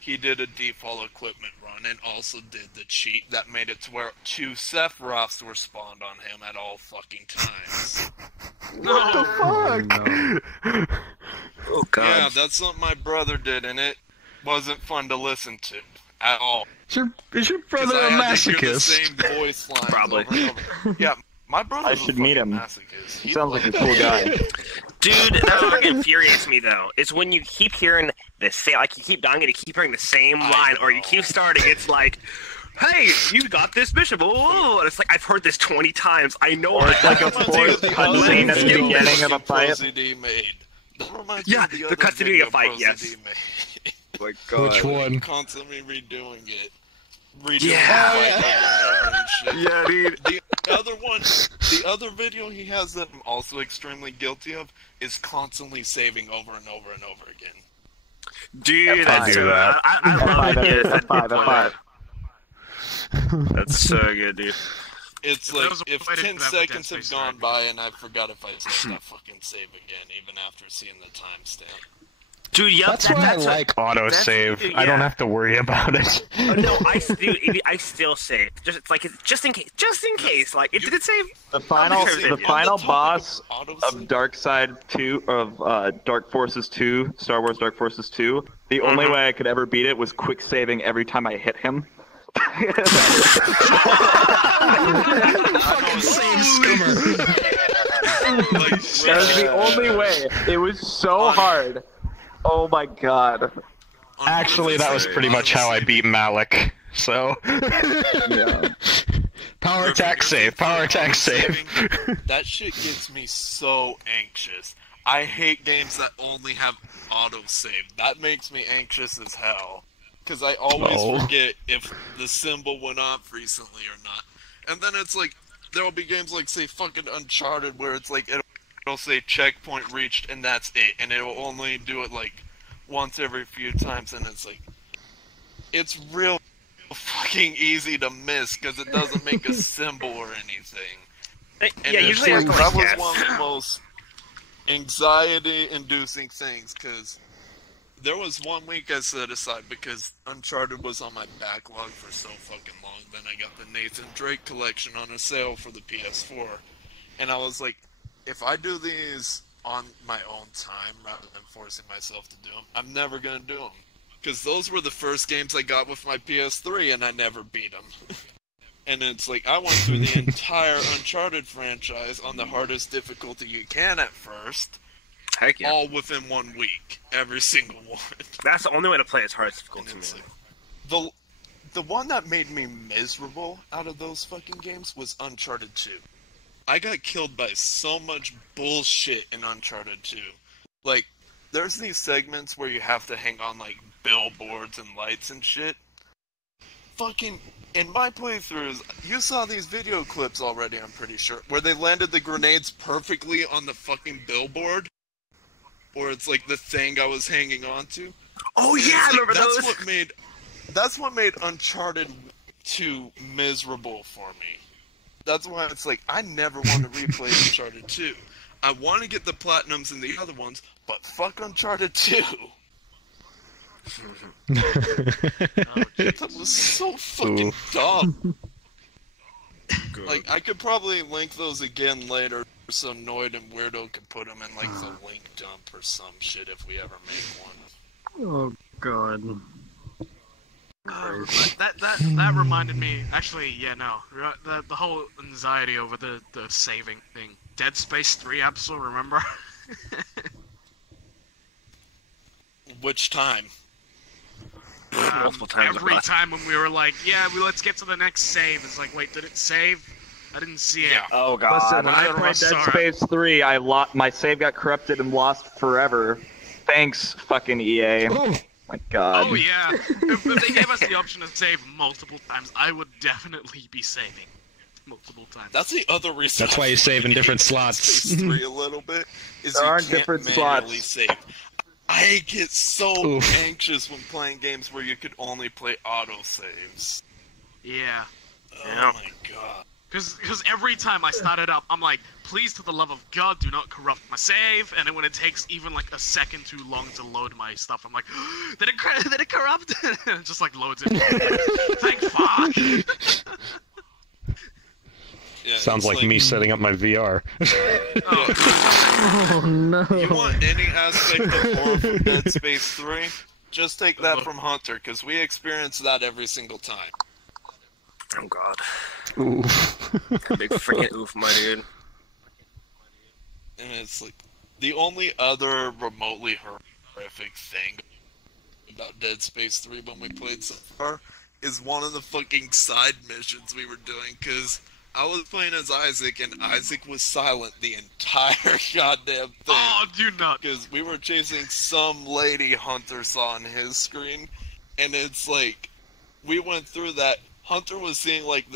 he did a default equipment run and also did the cheat that made it to where 2 Sephiroths were spawned on him at all fucking times. What the fuck? Oh god. Yeah, that's what my brother did, and it wasn't fun to listen to at all. Is your 'Cause brother a I had to hear the masochist? same voice lines Probably. over and over. Yeah, my brother's I a should meet fucking him. masochist. He sounds like a cool guy. Dude, that's what infuriates me though. It's when you keep hearing the same, like you keep dying and you keep hearing the same line, or you keep starting. It's like, "Hey, you got this mission." Oh, and it's like I've heard this 20 times. I know. Or it's like a That reminds me of forced the other cutscene at the video beginning of a fucking fight. ProZD made. That reminds me Yeah, of the the other cutscene video of a fight, ProZD yes. made. My God. Which one? Constantly redoing it. Redoing Yeah. the fight over and over and shit. Yeah, dude. The other one, the other video he has that I'm also extremely guilty of is constantly saving over and over and over again. Dude, I that's do so. that. I love it. F5. That's so good, dude. It's If there like, was a if way to 10 do that with seconds Dead have Space, gone I'd be- by and I forgot if I saved that fucking save again, even after seeing the timestamp. Dude, yep. That's why I like autosave. I don't have to worry about it. No, I still save. Just in case. Like it did save. The final On the boss topic of Dark Side 2 of Dark Forces 2, Star Wars Dark Forces 2. The only way I could ever beat it was quick saving every time I hit him. Fucking same scummer. Like, That was the only way. It was so hard. Oh my god. Actually, that was pretty much how I beat Malik. So, Yeah. power attack save, power attack save. That shit gets me so anxious. I hate games that only have autosave. That makes me anxious as hell. Because I always forget if the symbol went off recently or not. And then it's like, there'll be games like, say, fucking Uncharted, where it's like, it'll say checkpoint reached, and that's it. And it'll only do it, like, once every few times, and it's like, it's real fucking easy to miss, because it doesn't make a symbol or anything. And Yeah, it's usually like, I that was guess. one of the most anxiety-inducing things, because there was 1 week I set aside because Uncharted was on my backlog for so fucking long. Then I got the Nathan Drake collection on a sale for the PS4. And I was like, if I do these on my own time rather than forcing myself to do them, I'm never going to do them. Because those were the first games I got with my PS3 and I never beat them. And it's like, I went through the entire Uncharted franchise on the hardest difficulty you can at first. Heck yeah. All within 1 week, every single one. That's the only way to play as hard as And difficult to it's me. like, the one that made me miserable out of those fucking games was Uncharted 2. I got killed by so much bullshit in Uncharted 2. Like, there's these segments where you have to hang on, like, billboards and lights and shit. Fucking, in my playthroughs, you saw these video clips already, I'm pretty sure, where they landed the grenades perfectly on the fucking billboard. Or it's like the thing I was hanging on to. Oh And yeah, I it's like, remember those. That's what made Uncharted 2 miserable for me. That's why it's like, I never want to replay Uncharted 2. I want to get the platinums in the other ones, but fuck Uncharted 2. That was so fucking dumb. Like, I could probably link those again later so Noid and Weirdo can put them in, like, the link dump or some shit if we ever make one. Oh god. That reminded me. Actually, yeah, no, the whole anxiety over the saving thing. Dead Space 3 episode, remember? Which time? Multiple times. Every time when we were like, yeah, let's get to the next save. It's like, wait, did it save? I didn't see it. Yeah. Oh god. Listen, when I I played saw Dead it. Space 3, my save got corrupted and lost forever. Thanks, fucking EA. My god. Oh yeah. If they gave us the option to save multiple times, I would definitely be saving multiple times. That's the other reason. That's why you save in different slots. Space 3 a little bit. Is There you aren't can't different manually slots. save. I get so Oof. anxious when playing games where you could only play auto saves. Yeah. Oh Yeah. my god. Because every time I start it up, I'm like, please, to the love of God, do not corrupt my save. And then when it takes even like a second too long to load my stuff, I'm like, did it corrupt? And it just like loads it. Thank fuck. Yeah, Sounds it's like me setting up my VR. Oh no. You want any aspect of horror from Dead Space 3? Just take that from Hunter, because we experience that every single time. Oh god. Oof. Big freaking oof, my dude. And it's like, the only other remotely horrific thing about Dead Space 3 when we played so far is one of the fucking side missions we were doing, because I was playing as Isaac, and Isaac was silent the entire goddamn thing. Oh, do not. Because we were chasing some lady Hunter saw on his screen, and it's like, we went through that. Hunter was seeing like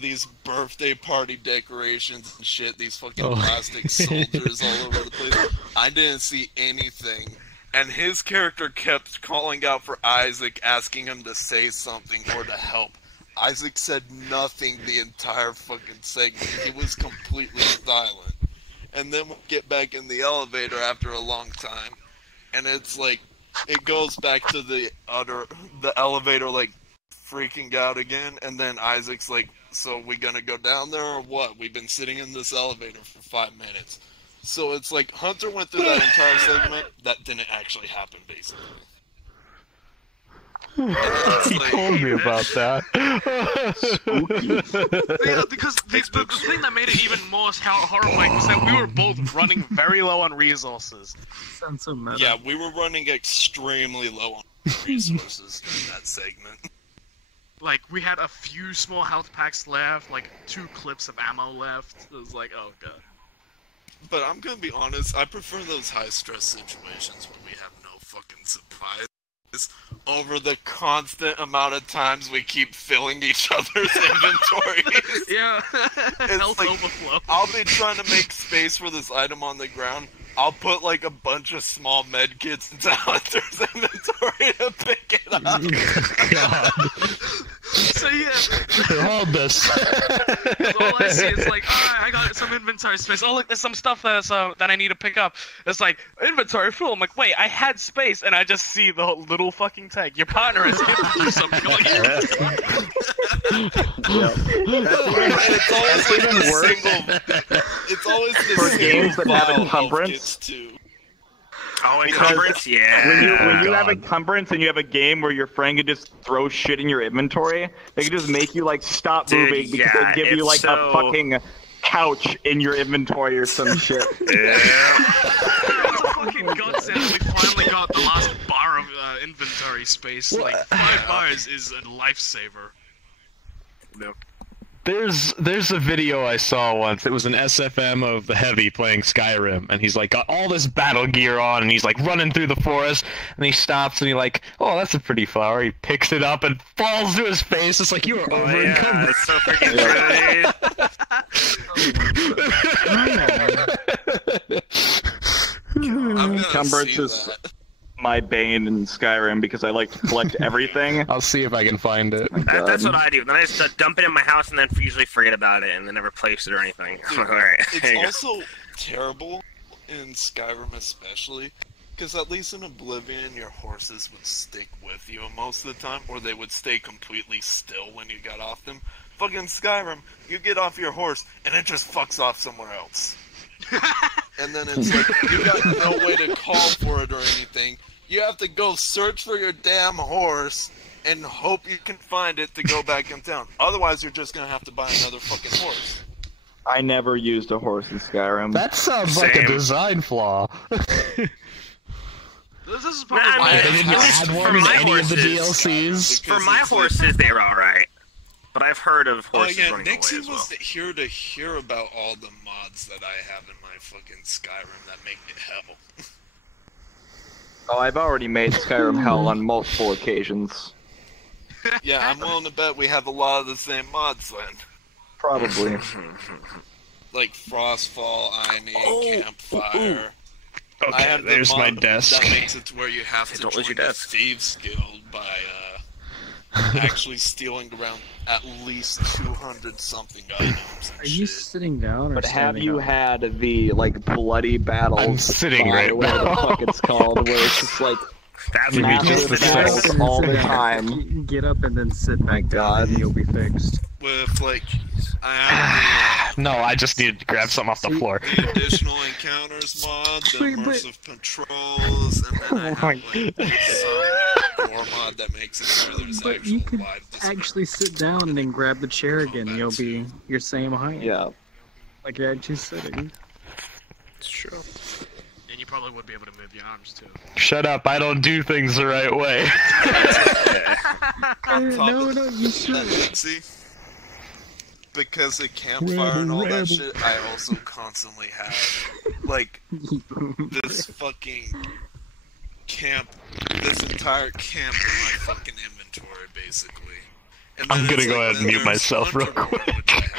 these birthday party decorations and shit, these fucking plastic soldiers all over the place. I didn't see anything. And his character kept calling out for Isaac, asking him to say something or to help. Isaac said nothing the entire fucking segment. He was completely silent. And then we get back in the elevator after a long time, and it's like, it goes back to the elevator like freaking out again, and then Isaac's like, so we gonna go down there or what? We've been sitting in this elevator for 5 minutes. So it's like, Hunter went through that entire segment. That didn't actually happen, basically. He told me about that. Yeah, because the thing that made it even more horrifying was that we were both running very low on resources. Sounds so meta. Yeah, we were running extremely low on resources during that segment. Like, we had a few small health packs left, like 2 clips of ammo left. It was like, oh god. But I'm gonna be honest, I prefer those high-stress situations where we have no fucking supplies over the constant amount of times we keep filling each other's inventories. Yeah, health like, overflow. I'll be trying to make space for this item on the ground. I'll put like a bunch of small med kits into Hunter's inventory to pick it up. God. So yeah, Hold this. all I see is like, alright, I got some inventory space. Oh look, there's some stuff that I need to pick up. It's like, inventory full. I'm like, wait, I had space, and I just see the little fucking tag. Your partner has gifted you something. I'm like, It's always like the worse. single. It's always the For single games that have file health encumbrance. kits too. Oh, encumbrance, yeah. When you have God. encumbrance and you have a game where your friend can just throw shit in your inventory, they can just make you like stop Dude, moving because yeah, they give you it's like so- a fucking couch in your inventory or some shit. Yeah. it's a fucking godsend. We finally got the last bar of inventory space. Like 5 bars is a lifesaver. No. There's a video I saw once. It was an SFM of the Heavy playing Skyrim, and he's like got all this battle gear on, and he's like running through the forest, and he stops and he like, oh, that's a pretty flower. He picks it up and falls to his face. It's like, you are Oh, over yeah, encumbered. it's so freaking good. I'm gonna Encumbrance see is- that. My bane in Skyrim because I like to collect everything. I'll see if I can find it. That's what I do. Then I just dump it in my house and then usually forget about it and then never place it or anything. I'm like, alright, there you It's go. also terrible in Skyrim, especially because at least in Oblivion, your horses would stick with you most of the time, or they would stay completely still when you got off them. Fucking Skyrim, you get off your horse and it just fucks off somewhere else. And then it's like, you got no way to call for it or anything. You have to go search for your damn horse, and hope you can find it to go back in town. Otherwise, you're just gonna have to buy another fucking horse. I never used a horse in Skyrim. That sounds like a design flaw. This is probably Nah, I why mean, They didn't at least add for one in my any of the horses- DLCs. For my horses, they were alright. But I've heard of Oh horses yeah, running Nixie away as well. was here to hear about all the mods that I have in my fucking Skyrim that make it hell. Oh, I've already made Skyrim hell on multiple occasions. Yeah, I'm willing to bet we have a lot of the same mods then. Probably. Like Frostfall, Iny, Oh, Campfire. I Okay, have the there's my mod desk. that makes it to where you have to Don't lose join your the desk. Thieves Guild by actually stealing around at least 200 something items. And Are you shit. sitting down or But have standing you up? had the, like, bloody battle? I'm sitting right whatever now. the fuck it's called, where it's just like That's Give me massive just a battles second. all the time. Get up and then sit back down God. and you'll be fixed. With, like, I have No, I just needed to grab something off the floor. the additional encounters mod, the Wait, but- immersive patrols, and then I have, like, some core mod that makes it so there's But actual you could live display. actually sit down and then grab the chair again. You'll be your same height. Yeah. Like you're actually sitting. It's true. And you probably would be able to move your arms too. Shut up, I don't do things the right way. On top No, of no, you should. that, Nixie, because of Campfire and all that shit, I also constantly have, like, this fucking this entire camp in my fucking inventory, basically. And I'm then gonna it's go like, ahead and then mute there's myself real Hunter Mode, quick.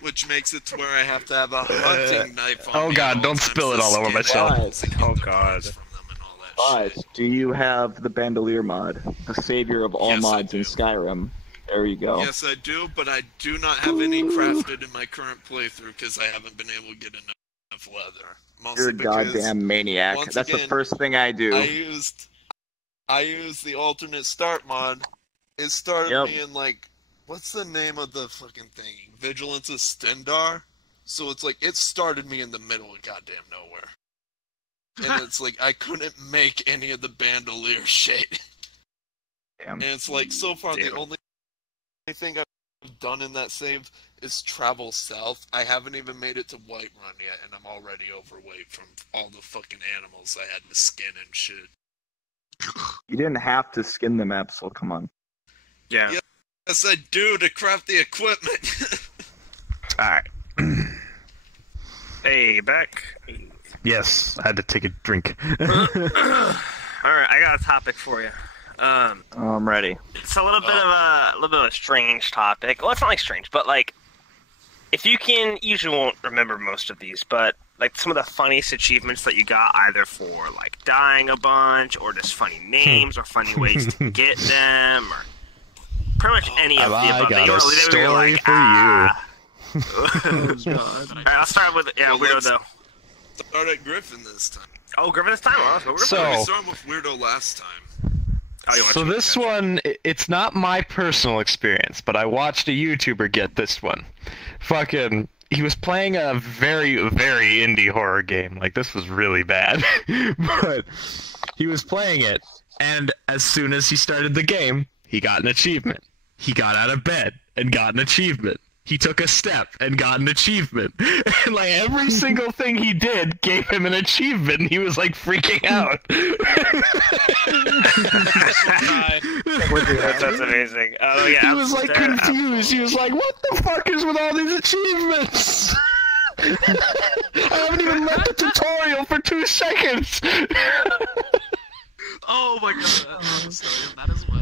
which makes it to where I have to have a hunting knife on oh me God, at all don't times spill to it all over skin myself. animals and get Oh, the God. parts from them and all that But shit. do you have the Bandolier mod, the savior of all Yes, I mods in do. Skyrim? There you go. Yes, I do, but I do not have any crafted in my current playthrough because I haven't been able to get enough leather. Mostly You're a because goddamn maniac. once That's the again, first thing I do. I used the alternate start mod. It started Yep. me in, like, what's the name of the fucking thing? Vigilance of Stendar? So it's like, it started me in the middle of goddamn nowhere. And it's like, I couldn't make any of the bandolier shit. Damn. And it's like, so far, the Damn. only thing I've done in that save is travel south. I haven't even made it to Whiterun yet, and I'm already overweight from all the fucking animals I had to skin and shit. You didn't have to skin the map, so come on. Yeah. Yes, I do, to craft the equipment. Alright. Hey, Beck. Yes, I had to take a drink. Alright, I got a topic for you. I'm ready. It's a little bit of a strange topic. Well, it's not like strange, but like, if you can, usually won't remember most of these, but like some of the funniest achievements that you got, either for like dying a bunch, or just funny names, or funny ways to get them, or pretty much any of the I above. got that a you were story like, for you. Oh God. Alright, I'll start with Well, Weirdo let's- though. Start at Griffin this time. Oh, Griffin this time. Oh, let's go Griffin. So- We started with Weirdo last time. Oh, you want So to- this one, it's not my personal experience, but I watched a YouTuber get this one. Fucking, he was playing a very, very indie horror game. Like, this was really bad. But he was playing it, and as soon as he started the game, he got an achievement. He got out of bed and got an achievement. He took a step and got an achievement. And like every single thing he did gave him an achievement, and he was like freaking out. That's amazing. Oh yeah. He was like confused. He was like, "What the fuck is with all these achievements? I haven't even left the tutorial for 2 seconds." Oh my god, I love story of that as well.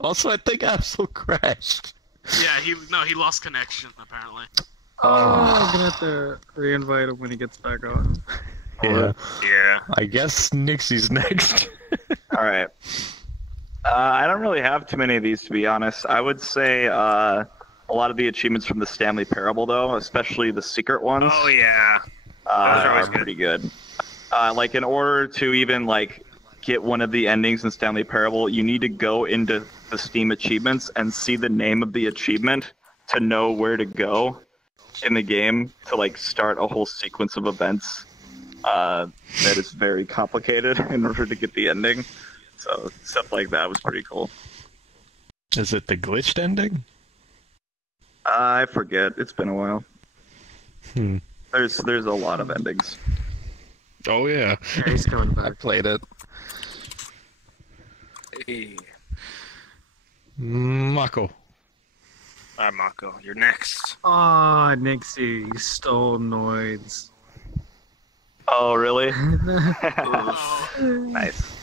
Also, I think Absol crashed. Yeah, he lost connection apparently. Oh, I'm gonna have to re-invite him when he gets back on. Yeah, Yeah. I guess Nixie's next. Alright. I don't really have too many of these, to be honest. I would say a lot of the achievements from the Stanley Parable, though, especially the secret ones, Oh yeah. Those are always are good. pretty good. Like, in order to even, like, get one of the endings in Stanley Parable, you need to go into the Steam achievements and see the name of the achievement to know where to go in the game to, like, start a whole sequence of events that is very complicated in order to get the ending. So stuff like that was pretty cool. Is it the glitched ending? I forget. It's been a while. There's a lot of endings. Oh yeah. Yeah, he's coming I back. played it. Hey. Mako. Alright, Mako, you're next. Aw, Nixie, you stole Noids. Oh, really? Oh. Nice.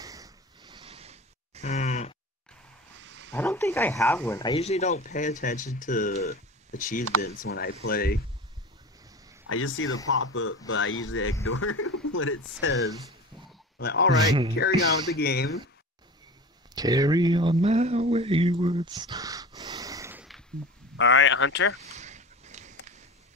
I don't think I have one. I usually don't pay attention to achievements when I play. I just see the pop-up, but I usually ignore what it says. I'm like, alright, carry on with the game. Carry on my waywards. Alright, Hunter.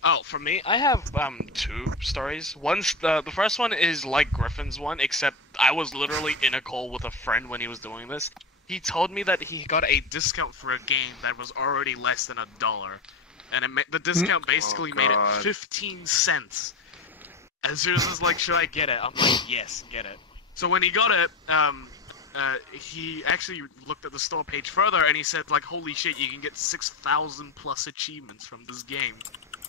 Oh, for me, I have two stories. One's the first one is like Griffin's one, except I was literally in a call with a friend when he was doing this. He told me that he got a discount for a game that was already less than $1, and the discount basically made it 15 cents. And so he was just like, "Should I get it?" I'm like, "Yes, get it." So when he got it, he actually looked at the store page further, and he said, like, "Holy shit, you can get 6,000 plus achievements from this game."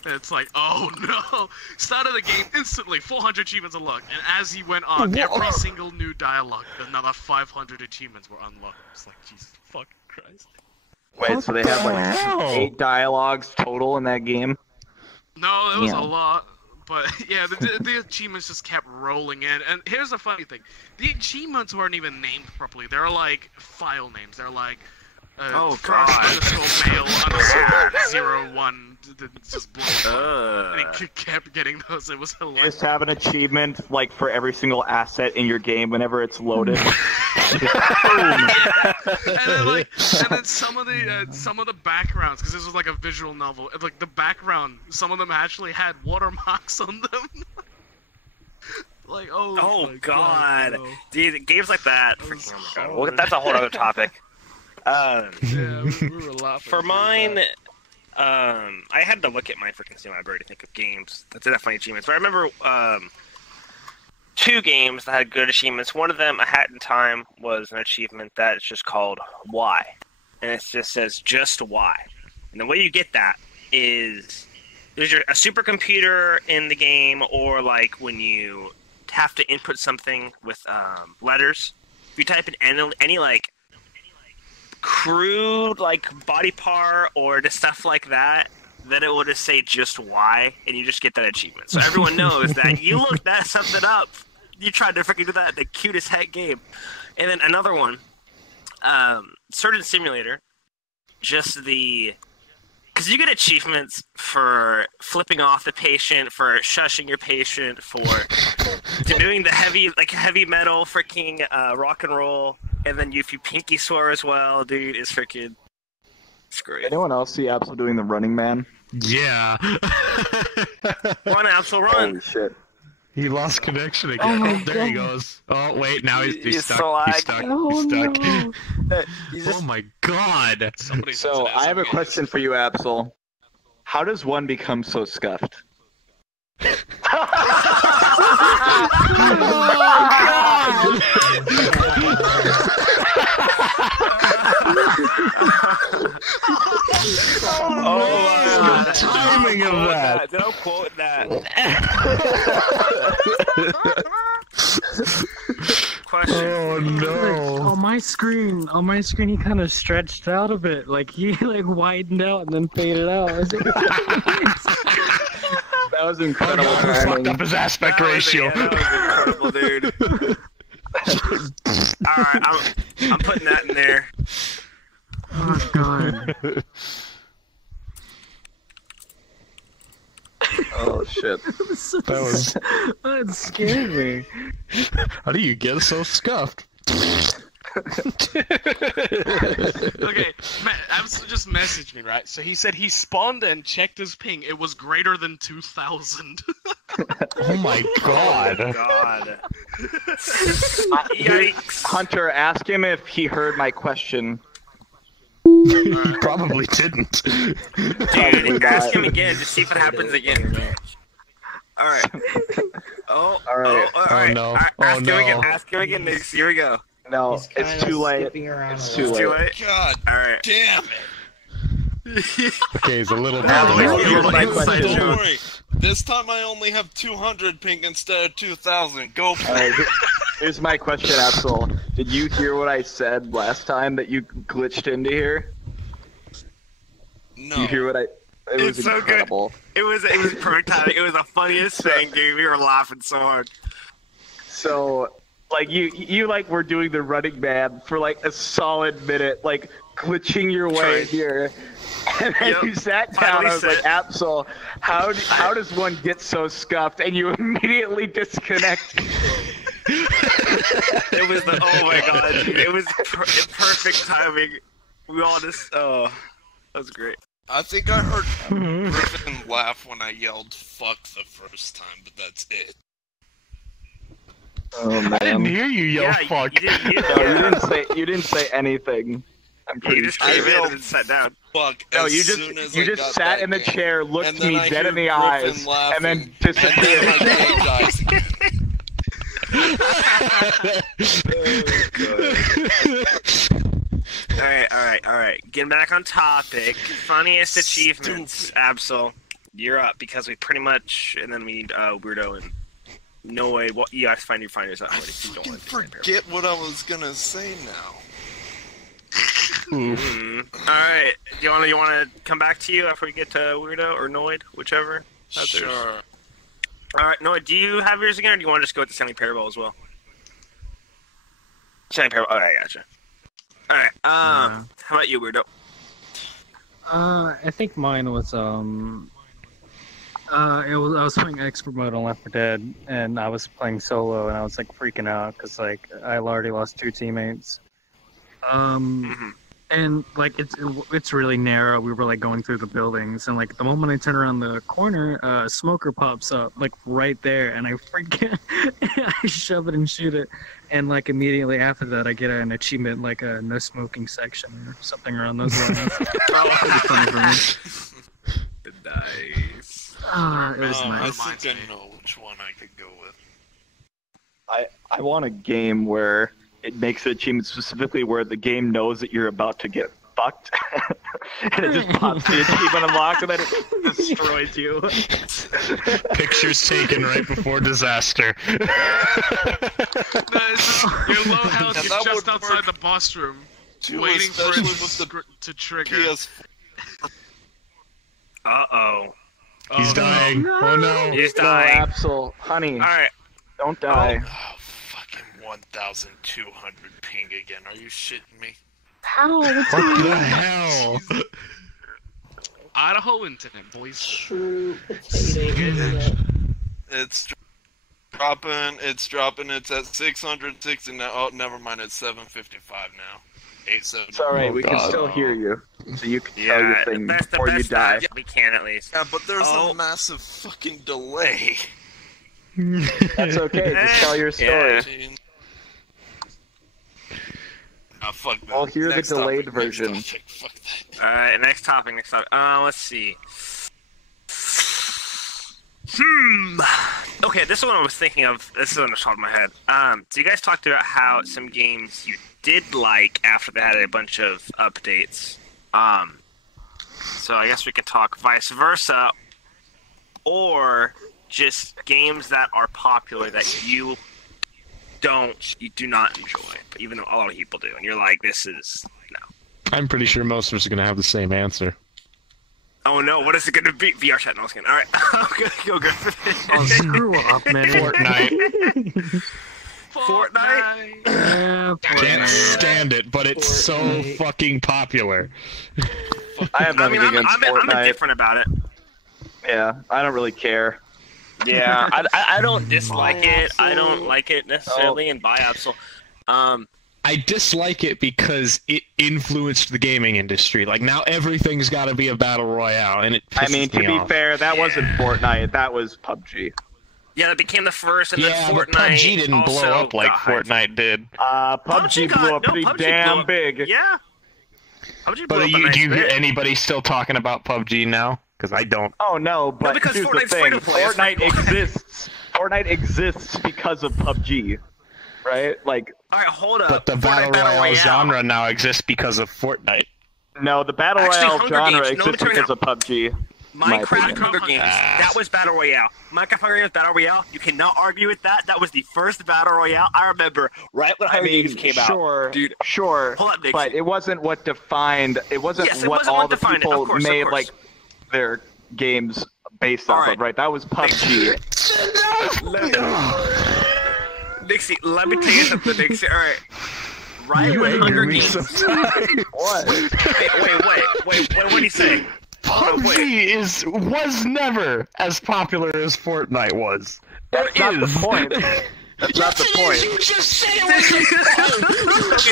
And it's like, oh no! Started the game instantly, 400 achievements unlocked, and as he went on, every single new dialogue, another 500 achievements were unlocked. It's like, Jesus fucking Christ. Wait, so they have like 8 dialogues total in that game? No, it was Yeah. a lot. But yeah, the achievements just kept rolling in. And here's the funny thing. The achievements weren't even named properly. They're like file names. They're like _male_01. It's just blowing up. And he kept getting those. It was hilarious. Just have an achievement like for every single asset in your game whenever it's loaded. And then some of the backgrounds, because this was like a visual novel, like the background, some of them actually had watermarks on them. Like, oh my God. no. Dude, games like that. That was Freaking, oh my God. horrible. Well, that's a whole other topic. Yeah, we were laughing. For pretty mine, bad. I had to look at mine for Consumer Library to think of games that did have funny achievements. But I remember 2 games that had good achievements. One of them, A Hat in Time, was an achievement that's just called Why. And it just says, just why. And the way you get that is there's a supercomputer in the game, or like when you have to input something with letters. If you type in any like crude like body part or just stuff like that, then it will just say just why, and you just get that achievement. So everyone knows that you looked that something up. You tried to freaking do that in the cutest heck game. And then another one, Surgeon Simulator, just because you get achievements for flipping off the patient, for shushing your patient, for doing the heavy metal freaking rock and roll, and then if you pinky swear as well, dude, it's freaking great. Anyone else see Absol doing the Running Man? Yeah. Run, Absol, run! Holy shit. He lost connection again. Oh, there he God. goes. Oh, wait, now he's He's stuck. so He's stuck. Oh, He's stuck. no. Oh my God. Somebody's So into that, I have a somebody- question for you, Absol. How does one become so scuffed? Oh, the timing of that. Don't quote that. Question. Oh no. On my screen, he kind of stretched out a bit. Like he like widened out and then faded out. I was like, That was Oh incredible. God, we fucked timing. up his aspect ratio. Yeah, that was incredible, dude. Alright, I'm putting that in there. oh God. Oh shit. That scared me. How do you get so scuffed? Okay, Absol just messaged me, right? So he said he spawned and checked his ping. It was greater than 2,000. Oh my God. God. Yikes. Hunter, ask him if he heard my question. He probably didn't. Dude, ask him again to see if it happens again. Alright. Alright. Alright. no. Alright, Oh, ask him no. again. Ask him again, Nix. Here we go. No, He's kinda it's too late. skipping around It's a too lot. Too late. late. God Alright. damn it! Okay, it's a little Now, more. here's my Don't question. worry. This time I only have 200 ping instead of 2,000. Go for Alright, it. here's my question, Axel. Did you hear what I said last time that you glitched into here? No. Did you hear what I? It was It's so good. incredible. It was perfect timing. It was the funniest thing, dude. We were laughing so hard. So, like, you like were doing the running man for like a solid minute, like glitching your way Right. here. And then Yep. you sat down. Finally I was like, set. Absol, how does one get so scuffed? And you immediately disconnect. It was the oh my god, dude. It was perfect timing. We all just that was great. I think I heard Griffin laugh when I yelled "fuck" the first time, but that's it. Oh man. I didn't hear you yell Yeah, fuck. you didn't. You didn't say anything. I'm pretty You just sure. came in yelled and then sat down. Fuck. No, as you soon as just I got sat that in the game. chair, looked And then me I dead in hear the Griffin eyes, laughing, and then And then disappeared. my game dies again. Alright. Getting back on topic. Funniest achievements. Absol, you're up because we pretty much, and then we need Weirdo and Noe. What you guys find yours out if you don't Fucking want to do that. forget what I was gonna say now. Alright. Do you wanna come back to you after we get to Weirdo or Noid, whichever? That's theirs. Sure. Alright, Noid, do you have yours again, or do you want to just go with the Stanley Parable as well? Stanley Parable. Alright, gotcha. Alright, how about you, Weirdo? I think mine was I was playing expert mode on Left 4 Dead, and I was playing solo, and I was like freaking out because like I already lost 2 teammates. And like it's really narrow. We were like going through the buildings, and like the moment I turn around the corner, a smoker pops up like right there, and I freaking I shove it and shoot it, and like immediately after that I get an achievement like a no smoking section or something around those lines. Pretty funny for me. Nice. It was I nice. think I know which one I could go with. I want a game where it makes an achievement specifically where the game knows that you're about to get fucked, and it just pops the achievement unlocked, and then it destroys you. Pictures taken right before disaster. No, it's just, you're low health, And you're that just would outside work the boss room, Too, waiting for it especially with the to trigger. PS. Uh-oh. He's dying. Oh no. He's No, dying. Absol, honey, Alright. don't die. Oh, fucking 1,200 ping again. Are you shitting me? How? What the hell? Idaho internet, boys. True potato. It's dropping. It's at 660 now. Oh, never mind. It's 755 now. 870. It's alright, we can God. still hear you, so you can tell your Yeah, thing the before you best die. that we can at least. Yeah, but there's Oh. a massive fucking delay. That's okay, just tell your story. Yeah. Ah, fuck that. I'll hear the Next delayed topic, version. next topic. Fuck that. Alright, next topic. Let's see. Okay, this is what I was thinking of. This is on the top of my head. So you guys talked about how some games you did like after they had a bunch of updates. So I guess we could talk vice versa, or just games that are popular that you do not enjoy, but even though a lot of people do, and you're like, this is no. I'm pretty sure most of us are gonna have the same answer. Oh no, what is it going to be? VR chat, no, I was kidding. Alright, I'm going to go good for this. Oh, screw up, man. Fortnite. Fortnite? Yeah, Can't Fortnite. stand it, but it's so Fortnite. fucking popular. I have I nothing mean, I'm against Fortnite. indifferent about it. Yeah, I don't really care. Yeah, I don't dislike it. I don't like it necessarily, and buy Absol. I dislike it because it influenced the gaming industry. Like, now everything's got to be a battle royale, and it pisses I mean, to me be off. fair, that wasn't Fortnite. That was PUBG. Yeah, that became the first, and Yeah, then but Fortnite PUBG didn't blow also up like got hyped. Fortnite did. PUBG blew up pretty PUBG damn blew up. big. Yeah. PUBG blew But up a nice do you hear bit. anybody still talking about PUBG now? Because I don't. Oh no, but because here's the Fortnite's thing: free-to-play. It's Fortnite free-to-play. exists. Fortnite exists because of PUBG. right? Like, All right, hold up. But the Fortnite battle royale genre now exists because of Fortnite. no, the battle Actually, royale Hunger genre Games. No, exists let me because turn of PUBG. Minecraft opinion. Hunger Games. That was battle royale. Minecraft Hunger Games battle royale. You cannot argue with that. That was the first battle royale I remember. Right when Hunger Games came out, dude. Sure, Pull up, Nixie. but it wasn't what defined. It wasn't Yes, it what wasn't all what the defined it. people Of course, made of course. like their games based All off right. of. Right? That was PUBG. Nixie, let me tell you something, Nixie. All right. Right when Hunger Games. What? Wait. What do you say? PUBG was never as popular as Fortnite was. That's not the point. That's not the point. You just said it Okay,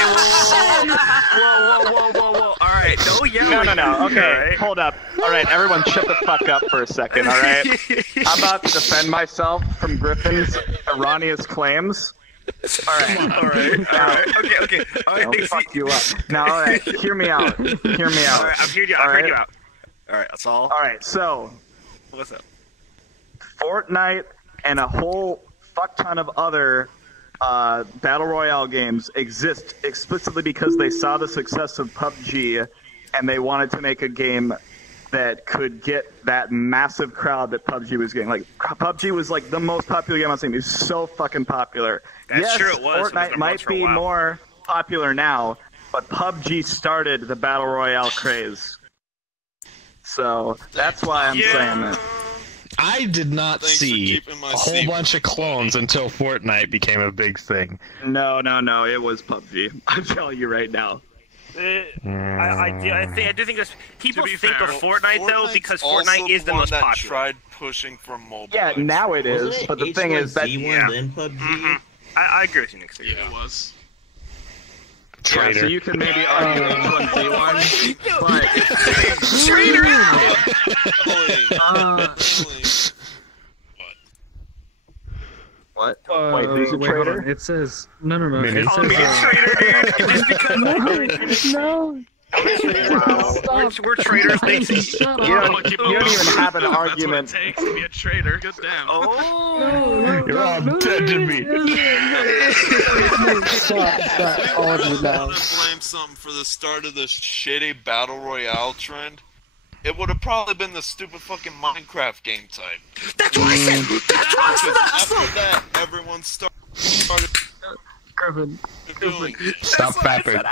whoa. All right, no yelling. No. Okay, All right. hold up. All right, everyone, shut the fuck up for a second. All right. I'm about to defend myself from Griffin's erroneous claims. All right. All right. Okay. All right, I'll Nixie. fuck you up. Now, all right, hear me out. All right, I'm hearing you out. All right. All right, that's all. All right, so What's up? Fortnite and a whole fuck ton of other battle royale games exist explicitly because they saw the success of PUBG and they wanted to make a game that could get that massive crowd that PUBG was getting. Like, PUBG was like the most popular game on Steam. It was so fucking popular. That's yes, true, it was. It was Fortnite number one might for a be while. more popular now, but PUBG started the battle royale craze. So that's why I'm saying that. I did not Thanks for see keeping my a whole seat. bunch of clones until Fortnite became a big thing. No, it was PUBG. I'm telling you right now. I do think there's people To be think fair, of Fortnite though Fortnite's because also Fortnite is the one most that popular. tried pushing for mobile. Yeah, now it is, Wasn't it but the thing is that H1Z1 then PUBG? I agree with you, Nick. Yeah, it was. yeah, Traitor. so you can maybe argue H1Z1, but Traitor What? what? Wait, who's a wait, hold traitor? on. It says no. Mini. It Call me a says, traitor, dude. Just because no. we're traitors, Nixie. Shut You up. don't, you don't even have an argument. That's what it takes to be a traitor. Good damn. Oh. You're all dead to me. If we want to blame something for the start of this shitty battle royale trend, it would have probably been the stupid fucking Minecraft game type. That's what I said. That's what I said. Because after that, everyone started Griffin. doing it. Stop fapping.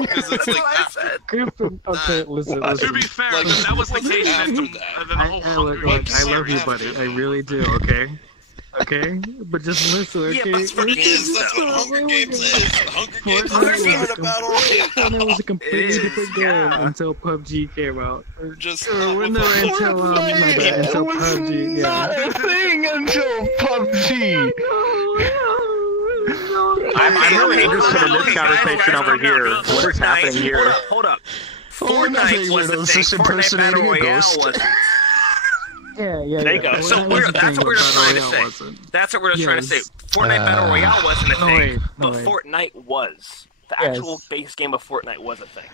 Because it's like, Griffin. Okay, listen. To be fair, Like, that was the case. after Then that. the whole Hunger Look, Games I love you, series. buddy. I really do. Okay, but just listen. Okay. Yeah, but it's for games, that's what Hunger Games is. Hunger Games Fortnite is was not a battle royale. Fortnite was a completely It is, different game yeah. until PUBG came out. Just Or not when with they a- until my bad, until PUBG. Yeah. Not a thing until PUBG. I'm really interested in this Okay, conversation guys, over here. What is happening here? Hold up. Oh, nothing, Fortnite was the Weirdos. thing. Just Fortnite Battle impersonating a Royale ghost. wasn't. Yeah. There you go. Fortnite So was the that's thing, what we're just but trying to Battle say. Royale wasn't. That's what we're just trying to say. Yes. Fortnite Battle Royale wasn't a No thing, way, no but way. Fortnite was. The Yes. actual base game of Fortnite was a thing.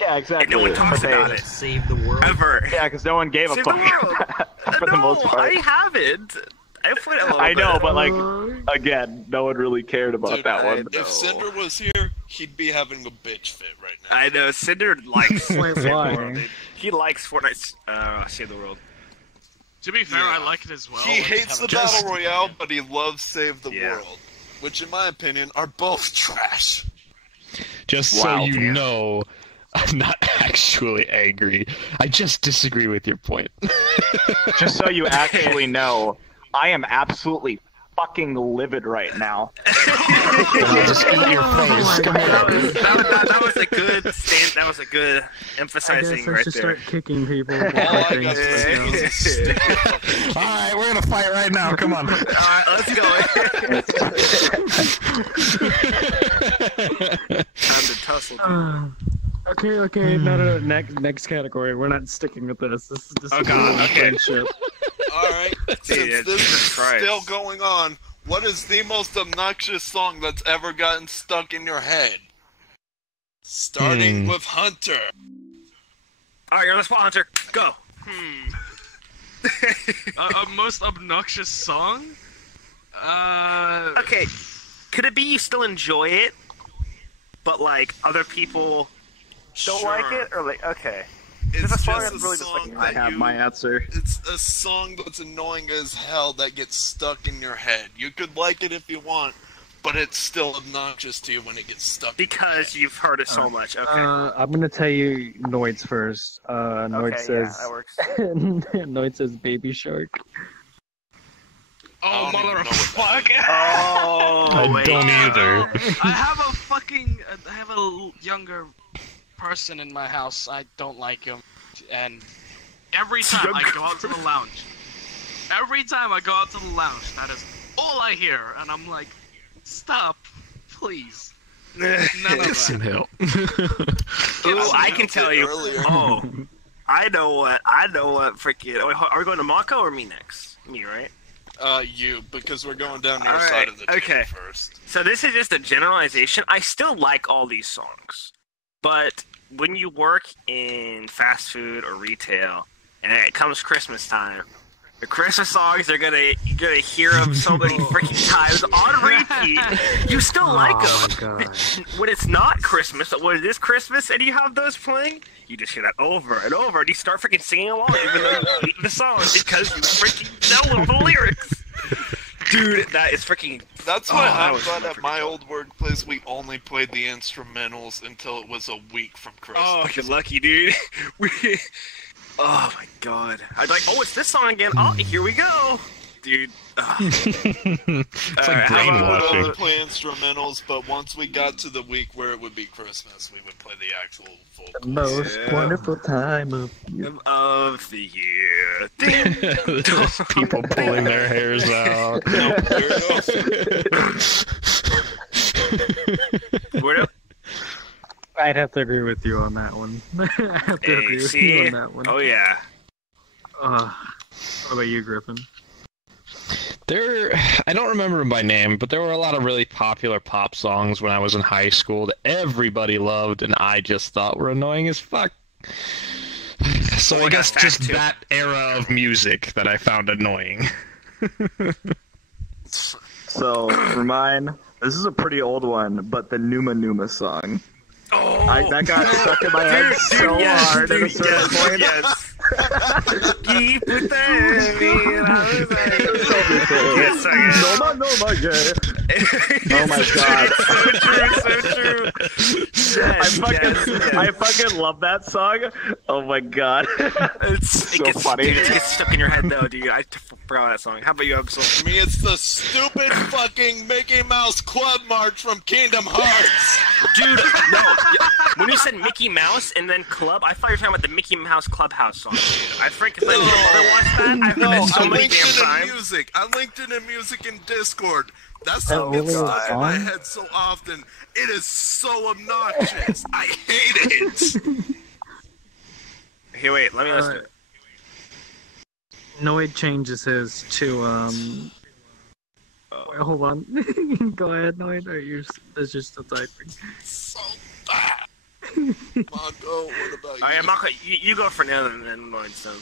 Yeah, exactly. And no one talks Okay. about it. Save the world. Ever. Yeah, because no one gave a Save the fuck world. for the most No, part. I haven't. I played it a little I know, bit. but like again, no one really cared about Dude, that one. if Cinder was here, he'd be having a bitch fit right now. I know, Cinder likes Wait, Save the why? World, dude. He likes Fortnite's Save the World. To be fair, I like it as well. He I just hates the haven't- battle royale, but he loves Save the Yeah. World, which, in my opinion, are both trash. Just so Wow. you know, I'm not actually angry. I just disagree with your point. Just so you actually know, I am absolutely fucking livid right now. And I'll just eat your face. Come That here. was, that was a good stand. That was a good I emphasizing guess I right should there. start kicking people. All I got to Things, say but, was a stupid fucking All right, we're gonna fight right now. Come on. Alright, let's go. Time to tussle. Dude. Okay. No. Next category. We're not sticking with this. This is just Oh, God, okay. friendship. Alright, since Dude, this is Jesus Christ. still going on, what is the most obnoxious song that's ever gotten stuck in your head? Starting with Hunter. Alright, you're on the spot, Hunter. Go. A most obnoxious song? Okay. could it be you still enjoy it, but like other people don't like it, or like okay? It's a song just that's a really just song like- I that have you, my answer. It's a song that's annoying as hell that gets stuck in your head. You could like it if you want, but it's still obnoxious to you when it gets stuck. Because you've heard it so much. Okay. I'm gonna tell you Noid's first. Noid okay, says. yeah, that works. Noid says Baby Shark. I Oh, don't even know what motherfucker! Oh, I wait. don't either. I have a younger person in my house. I don't like him, and every time I go out to the lounge, that is all I hear, and I'm like, stop, please. None of Some that. help. Ooh, I can tell you. Earlier. Oh, I know what freaking. Oh, are we going to Mako or me next? Me, right? You, because we're going down your All right, side of the table okay. first. So this is just a generalization. I still like all these songs, but when you work in fast food or retail, and it comes Christmas time, the Christmas songs you're gonna hear them so many freaking times on repeat. You still like them. my god. When it's not Christmas, but when it is Christmas and you have those playing, you just hear that over and over, and you start freaking singing along, even though you hate the song because you freaking know all the lyrics. Dude, that is freaking. That's why that I'm was glad at freaking my dope. old workplace we only played the instrumentals until it was a week from Christmas. Oh, you're lucky, dude. Oh my god. I'd like, oh, it's this song again. Oh, here we go, dude. It's like how We would about- brainwashing. only play instrumentals, but once we got to the week where it would be Christmas, we would play the actual full. The most Yeah. wonderful time of year. Of the year. Ding. Just people pulling their hairs out. No, Weirdo? I'd have to agree with you on that one. I have to agree Hey, with see? you on that one. Oh yeah. What about you, Griffin? I don't remember them by name, but there were a lot of really popular pop songs when I was in high school that everybody loved, and I just thought were annoying as fuck. So Oh, I I got guess that just too. that era of music that I found annoying. So for mine, this is a pretty old one, but the Numa Numa song. Oh, That got stuck in my head so yes, hard at a dude, certain point. yes. Keep it there. Yes, Numa Numa, yeah. Oh my god. So true. Yes, I fucking love that song. Oh my god. It so gets, funny. Dude, it gets stuck in your head though, dude. I forgot that song. How about you, Absol? For me, it's the stupid fucking Mickey Mouse Club March from Kingdom Hearts. Dude, no. When you said Mickey Mouse and then Club, I thought you were talking about the Mickey Mouse Clubhouse song. Dude. I freaking let my mother watch that. I've heard that so I many linked damn it in times. music. I linked it in music in Discord. That Oh, song gets really? stuck in my Song? head so often. It is so obnoxious. I hate it. Here, wait, let me listen to it. Noid changes his to wait, hold on. Go ahead, Noid. Or that's just still typing. So bad. Mongo, what about you? Alright, Mako, you go for now and then Lloyd, so.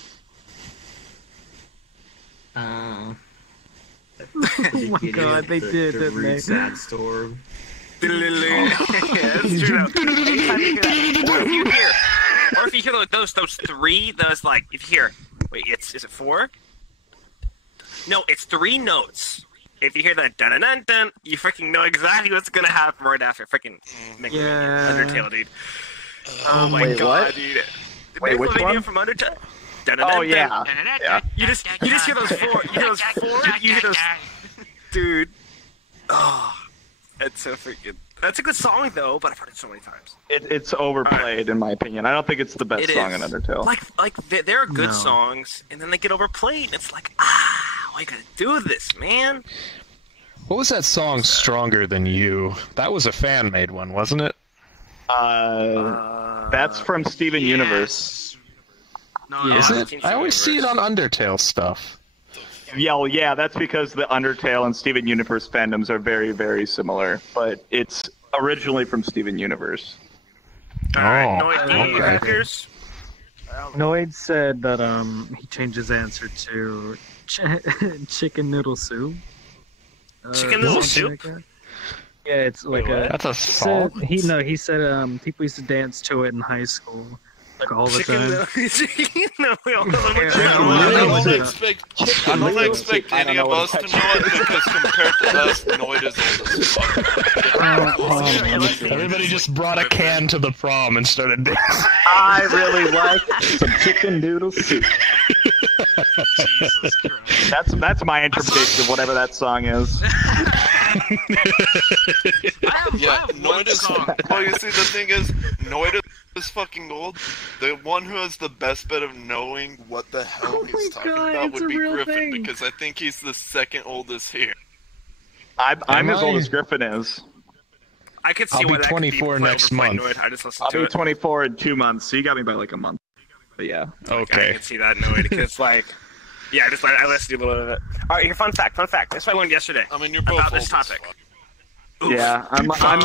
Oh my god, they did, didn't they? Sad storm. Yeah, that's true. Though. Anytime you hear that, or if you hear those three, those like, if you hear, wait, is it four? No, it's three notes. If you hear that dun dun dun dun, you freaking know exactly what's gonna happen right after freaking Yeah. Undertale, dude. Oh my wait, god, what? dude. Wait, which Megalomania one? from Undertale. Dun, dun, dun, Oh dun. yeah. Yeah. You just hear those four. You hear those four. You hear those, dude. Oh, that's so freaking. That's a good song though, but I've heard it so many times. It's overplayed in my opinion. I don't think it's the best It song is. in Undertale. Like there are good No. songs, and then they get overplayed, and it's like, why you gotta do this, man? What was that song, Stronger Than You? That was a fan-made one, wasn't it? That's from Steven Universe. No, Yeah. no, Is I- it? I always see it on Undertale stuff. Yeah, well, yeah, that's because the Undertale and Steven Universe fandoms are very, very similar. But it's originally from Steven Universe. Alright, no Oh, idea. okay. Pierce? Noid said that he changed his answer to chicken noodle soup. Chicken noodle something soup? like that. Yeah, it's like That's a song. he said people used to dance to it in high school, like all the time. I don't expect any of us to know it because compared to us, Noid is old as fuck. Everybody just brought a can to the prom and started dancing. I really like some chicken noodle soup. Jesus Christ. That's my interpretation of whatever that song is. Noid is. Well, you see, the thing is, Noid is fucking old. The one who has the best bet of knowing what the hell he's talking about would be Griffin, because I think he's the second oldest here. I'm as old as Griffin is. I could see I'll why be that 24 could be next month. Noid. I just listened I'll to be it. 24 in 2 months, so you got me by like a month. But yeah. I Okay. can see that Noid because it's like, yeah, I listened to a little bit of it. All right, here, fun fact. This is what I learned yesterday. I mean, you're both about old this as topic. fuck. Yeah, I'm Oh, no, I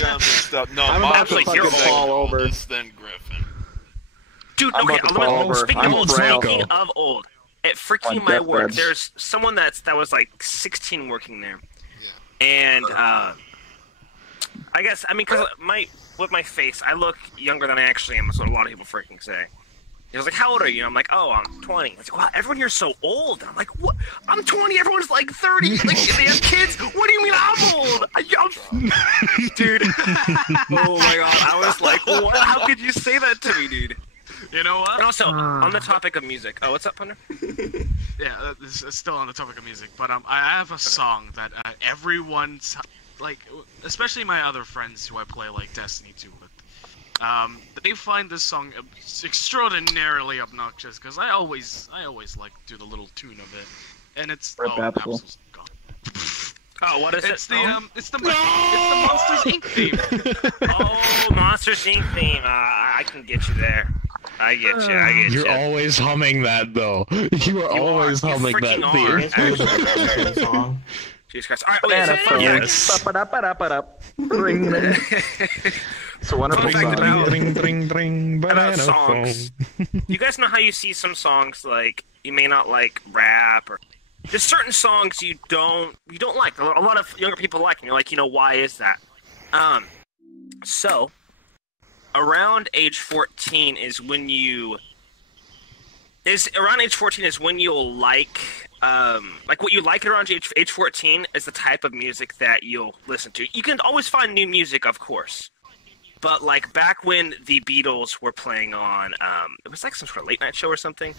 got mixed up. No, I'm about to Monster's fucking the fall over. oldest, then Griffin. Dude, I'm okay, about to fall over. speaking I'm of frail. old, at freaking On my work, deathbed. there's someone that was like 16 working there, and I guess because with my face, I look younger than I actually am. That's what a lot of people freaking say. He was like, "How old are you?" I'm like, "Oh, I'm 20." He's like, "Wow, everyone here's so old." And I'm like, "What? I'm 20. Everyone's like 30. Like they have kids. What do you mean I'm old?" Dude. Oh my god, I was like, "What? How could you say that to me, dude?" You know what? And also, on the topic of music. Oh, what's up, Hunter? Yeah, it's still on the topic of music, but I have a song that everyone's like, especially my other friends who I play like Destiny 2 with. They find this song extraordinarily obnoxious because I always like do the little tune of it, and it's Absolutely. gone. Oh, what is It's it? it's the Monsters Inc. theme. Oh, Monsters Inc. theme. I can get you there. I get you. You're always humming that, though. You are always humming that freaking theme. are. Song. Jesus Christ. All right, okay, Yes. It's a wonderful Fun fact song. about- about Banana songs. You guys know how you see some songs like you may not like rap or just certain songs you don't like. A lot of younger people like, and you're like, why is that? So around age 14 is when you'll like what you like around age 14 is the type of music that you'll listen to. You can always find new music, of course. But like back when the Beatles were playing on, it was like some sort of late night show or something.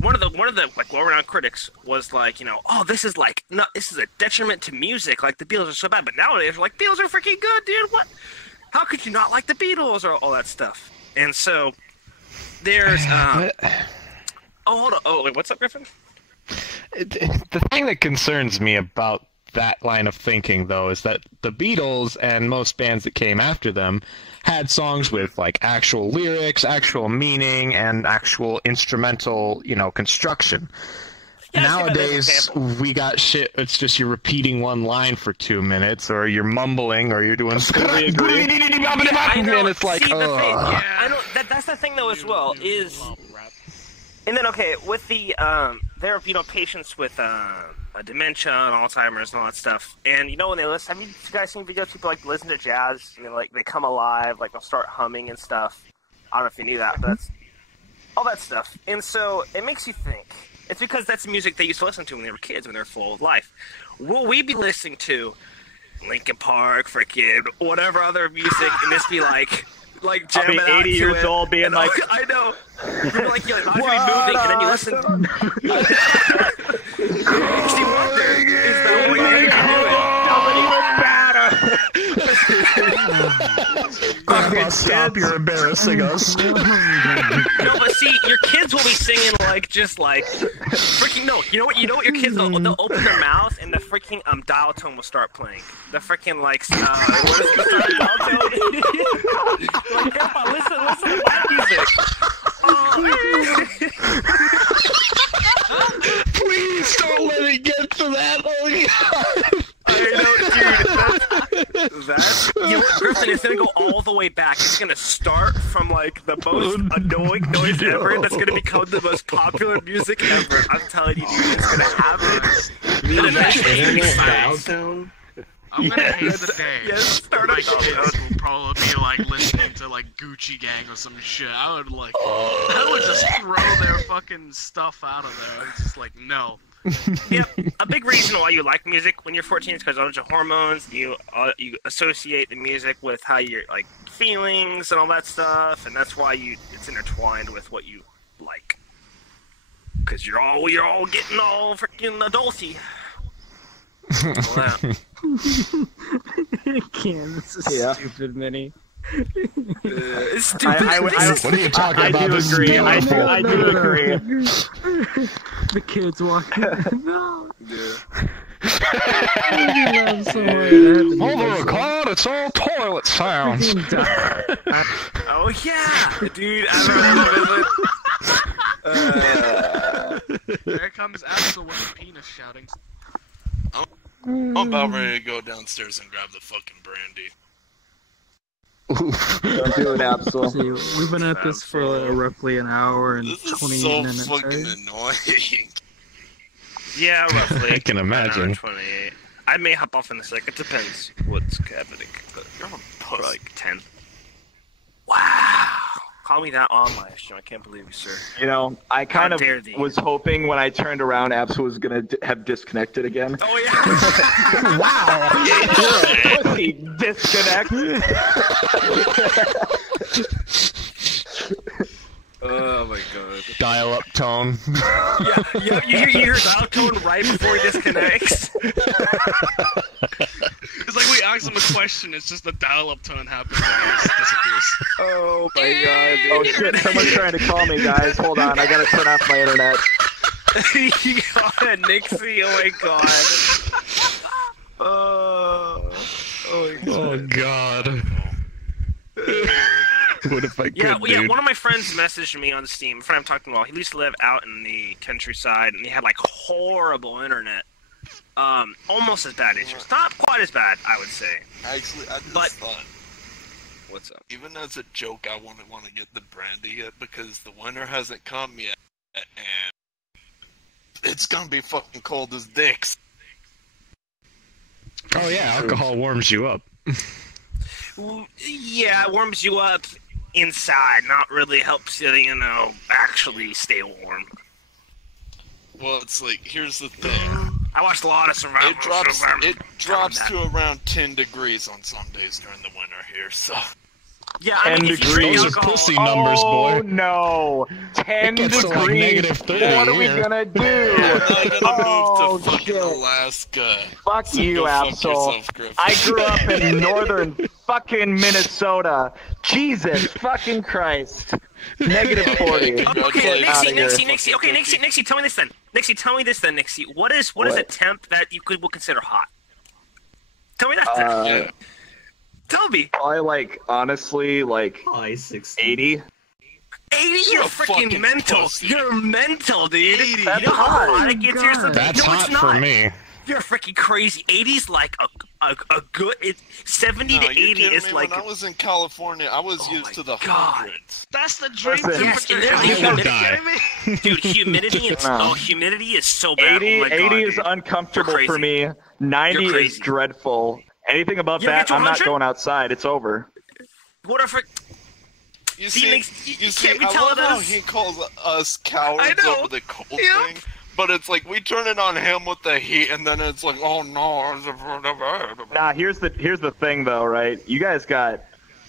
One of the like well-renowned critics was like, oh, this is a detriment to music. Like the Beatles are so bad, but nowadays we're like, Beatles are freaking good, dude. What? How could you not like the Beatles or all that stuff? And so there's oh, hold on. Oh, wait, what's up, Griffin? The thing that concerns me about that line of thinking, though, is that the Beatles and most bands that came after them had songs with like actual lyrics, actual meaning, and actual instrumental, construction. Yeah, Nowadays, we got shit. It's just you're repeating one line for 2 minutes, or you're mumbling, or you're doing. I know. And it's like, See, the thing, ugh. I know that's the thing though as well is, and then okay with the there are patients with dementia and Alzheimer's and all that stuff, and when they listen, have you guys seen videos of people like listen to jazz and they come alive, like they'll start humming and stuff. I don't know if you knew that, but that's all that stuff, and so it makes you think. It's because that's music they used to listen to when they were kids, when they were full of life. Will we be listening to Linkin Park, freaking whatever other music, and this be like jamming I'll be 80 out to years it? old being And, like, I know. You're like, your eyes will be moving, and then you listen. Steve Wonder is the only thing that can do it. Stop! You're embarrassing us. No, but see, your kids will be singing freaking no. You know what your kids will they'll open their mouth and the freaking dial tone will start playing. The freaking what is the dial tone? Like, Grandpa, listen to my music. Please don't let it get to that. Oh God. I know, dude. That's what, Griffin, it's gonna go all the way back. It's gonna start from like like the most annoying noise ever. That's gonna become the most popular music ever. I'm telling you, dude, it's gonna happen. Internet dial tone? I'm gonna hate the day. Yes, start my a dial kids will probably be like listening to like Gucci Gang or some shit. I would just throw their fucking stuff out of there. I'm just like, no. Yeah, a big reason why you like music when you're 14 is because of your hormones. You associate the music with how you're like feelings and all that stuff, and that's why it's intertwined with what you like. Because you're all getting all freaking adulty. All that. I can't. This is stupid, Minnie. It's stupid. What are you talking about? I do This is agree. I beautiful. do agree. The kids walking. No. Over a cloud, it's all toilet sounds. Oh yeah, dude. I remember. There comes Axel with a penis shouting. I'm about ready to go downstairs and grab the fucking brandy. Don't do it, Absol. See, we've been at this for roughly an hour and This 20 is so minutes. fucking Right? annoying. Yeah, roughly. I can imagine. 28. I may hop off in a sec. It depends what's happening. But for like 10. Wow. Call me that on my stream. I can't believe you, sir. You know, I kind How of dare thee. was hoping when I turned around, Abs was gonna have disconnected again. Oh yeah. Wow! You're a pussy. Disconnect. Oh my god. Dial-up tone. Yeah. You hear dial tone right before he disconnects. It's like we ask him a question, it's just the dial-up tone happens and it just disappears. Oh my god. Oh shit! Someone's trying to call me, guys. Hold on, I gotta turn off my internet. God, Nixie, oh my god. Oh my god. Oh god. What if I could, Yeah, dude? one of my friends messaged me on Steam. A friend I'm talking about, he used to live out in the countryside, and he had like horrible internet. Almost as bad as yours. Not quite as bad, I would say. Actually, I just But- thought, What's up? even as a joke, I wouldn't want to get the brandy yet because the winter hasn't come yet, and it's gonna be fucking cold as dicks. Oh yeah, alcohol warms you up. Yeah, it warms you up inside, not really helps you, actually stay warm. Well, it's like, here's the thing. I watched a lot of Survivor. It drops to around 10 degrees on some days during the winter here, so... Yeah, I mean, 10 if you drink degrees. Those are alcohol, pussy numbers, boy. Oh no! 10 It gets to, like, degrees. -30 What are we here. gonna do? I'm not gonna Oh, move to fucking shit. Alaska. Fuck So you, go fuck Absol. yourself, Griffin. I grew up in northern fucking Minnesota. Jesus fucking Christ. -40. Okay, Get outta here. Nixie. Okay, Nixie, tell me this then. Nixie. What is a temp that you would consider hot? Tell me that then. Yeah. Tell me. Probably honestly, High 60. 80. 80, you're freaking fucking mental. pussy. You're mental, dude. 80, You know how hot it gets here? God. That's no, hot it's not. for me. You're freaking crazy. 80's like a good. 70 No, to you 80 kidding is me? like. When I was in California, I was Oh used my to the God. hundreds. That's the dream Listen. Yes, temperature. and there's I will humidity. die. Dude, humidity. No. Humidity is so bad. 80, oh my God, 80 is dude. uncomfortable You're for me. 90 You're is crazy. dreadful. Anything above You ever get that, to I'm not 100? going outside. It's over. What if? You See, see, Nix, you you see, can't be I telling love how us- he calls us cowards I know. over the cold Yep. thing, but it's like we turn it on him with the heat, and then it's like, oh no. Nah, here's the thing though, right? You guys got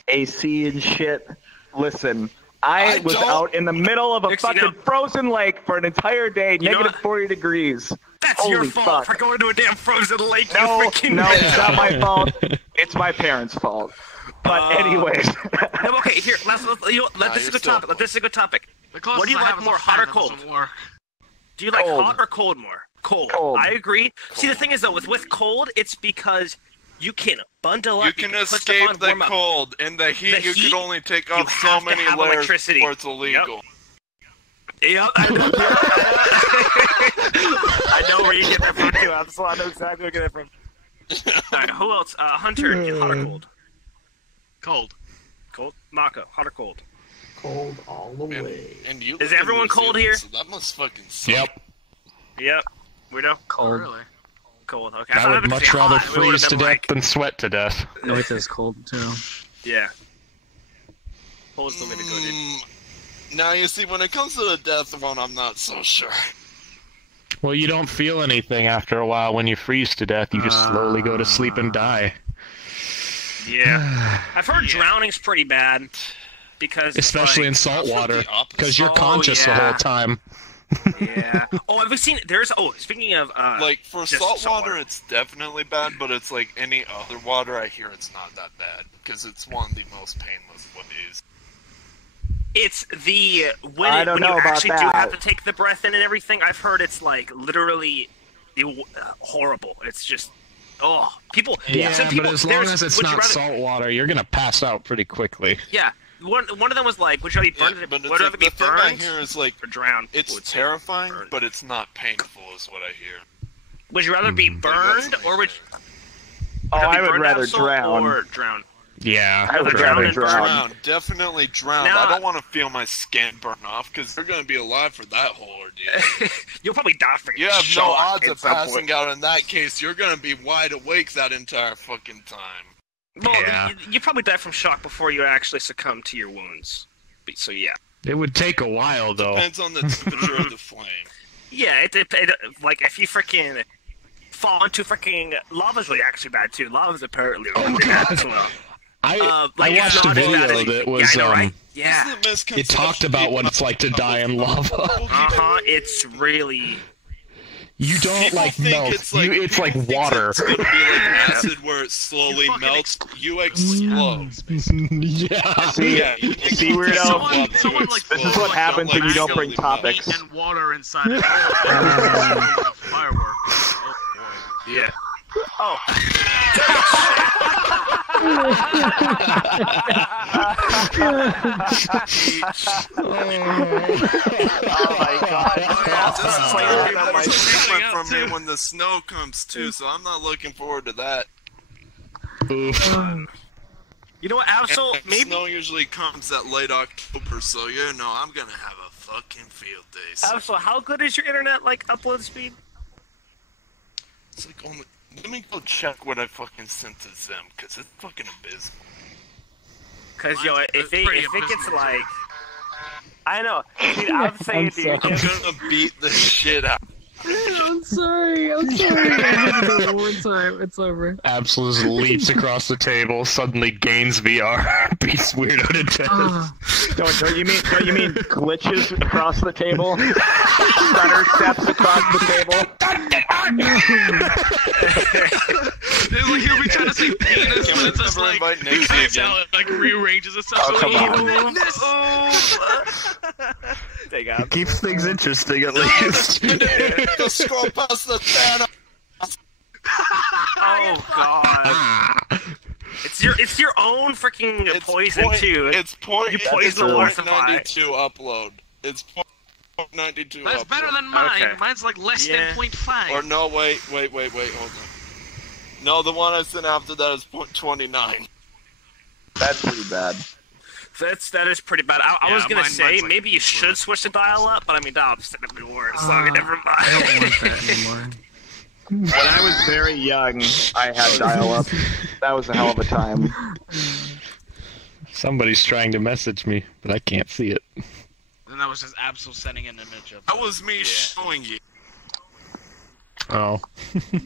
AC and shit. Listen, I I was don't- out in the middle of a Nixie, fucking no. frozen lake for an entire day, You know negative what? 40 degrees. That's Holy your fault fuck. for going to a damn frozen lake. No, you freaking no, bitch. it's not my fault. It's my parents' fault. But anyways, No, okay, here. This is a good you're topic. still- This is a good topic. The closest What do you I like have is a more, hot or fan that cold? doesn't work. Do you like Cold. hot or cold more? Cold. Cold. I agree. See, the thing is though, with cold, it's because you can bundle up. You can put stuff escape on, the warm up. cold. In the heat, The you heat, can only take you off so have to many have layers electricity. before it's illegal. Yep. I know. I know where you get that from too. I know exactly where you get that from. All right, who else? Hunter, hot or cold? Cold. Cold. Mako, hot or cold? cold all the way. And you Is live in everyone New cold Zealand, here? So that must fucking suck. Yep. Yep. Weirdo. Cold. Really? Cold. Okay. I thought would it much be rather hot. We would've freeze to been death like, than sweat to death. No, it says cold too. Yeah. Cold's the way to go, dude. Now you see, when it comes to the death one, I'm not so sure. Well, you don't feel anything after a while when you freeze to death. You just slowly go to sleep and die. Yeah. I've heard drowning's pretty bad because Especially in it's salt I've heard water, the opposite. because you're Oh, conscious the yeah. whole time. like, yeah. Oh, have you seen? There's. Oh, speaking of. Like, for just salt salt water, water. it's definitely bad, but it's like any other water, I hear it's not that bad. Because it's one of the most painless ways. It's the when, I don't when know you about actually do that. have to take the breath in and everything. I've heard it's like literally horrible. It's just people. Yeah, some people, but as long there's- as it's would you not rather- salt water, you're gonna pass out pretty quickly. Yeah, one of them was like, "Would you rather be burned? but it's would you like, rather be the thing I burned hear is like, or drowned?" it's Would say terrifying, burned. but it's not painful, is what I hear. Would you rather be burned or would? Oh, you I be would burned rather Absol drown. or drown. Yeah. I would drown rather and burn. drown. Definitely drown. Now- I don't want to feel my skin burn off, because you're going to be alive for that whole ordeal. You'll probably die from You have no shock odds at of some passing point. out. In that case, you're going to be wide awake that entire fucking time. Well, Yeah. you probably die from shock before you actually succumb to your wounds. So yeah. It would take a while, though. Depends on the temperature of the flame. Yeah, it like if you freaking fall into freaking lava's really actually bad too. Lava's apparently really bad as well. I Like, it's watched a not as bad video as- that was yeah, I know, right? Yeah. it talked about what it's like to die in lava. It's really. You don't People like think melt. it's like, It's like people think water. It's gonna be like acid where it slowly fucking melts. You explode. Yeah. See, Yeah, you see, explode. weirdo. Someone like This is what like, happens when you don't bring meat topics. and water inside it. Oh, fireworks. Oh boy. Yeah. Oh. Oh my god. This is Like, very I'm much like, different out, from me too. when the snow comes too, so I'm not looking forward to that. You know what, Absol? And Maybe. snow usually comes at late October, so you know I'm gonna have a fucking field day. So Absol, how good is your internet like upload speed? it's like only. Let me go check what I fucking sent to Zim, cause it's fucking abysmal. Because yo, if It's it pretty gets abysmal. like, I know. Dude, I'm saying, dude. sorry. I'm gonna beat the shit out. I'm sorry. I did it one more time. It's over. Absolute leaps across the table, suddenly gains VR, beats Weirdo to death. Ah. Don't you mean glitches across the table? Stutter steps across the table? It's like he'll be trying to say penis, Can but we it's just never like invite he Nixie types again? out, like rearranges itself. Oh, so come on. Take out. Keeps things interesting, at least. Go scroll past the fan. Oh god. It's your own freaking poison too. It's point. You poison the water supply. 92 upload. It's point 92 That's upload. better than mine. Okay. Mine's like less Yeah. than 0.5. Or no, wait, hold on. No, the one I sent after that is point 29. That's pretty bad. That is pretty bad. I was gonna mine's say like maybe you should worse. switch the dial up, but I mean dial up's gonna be worse. So never mind. I don't want that anymore. When I was very young, I had dial-up. That was a hell of a time. Somebody's trying to message me, but I can't see it. And that was just Absol sending an image of That was me showing you. Oh.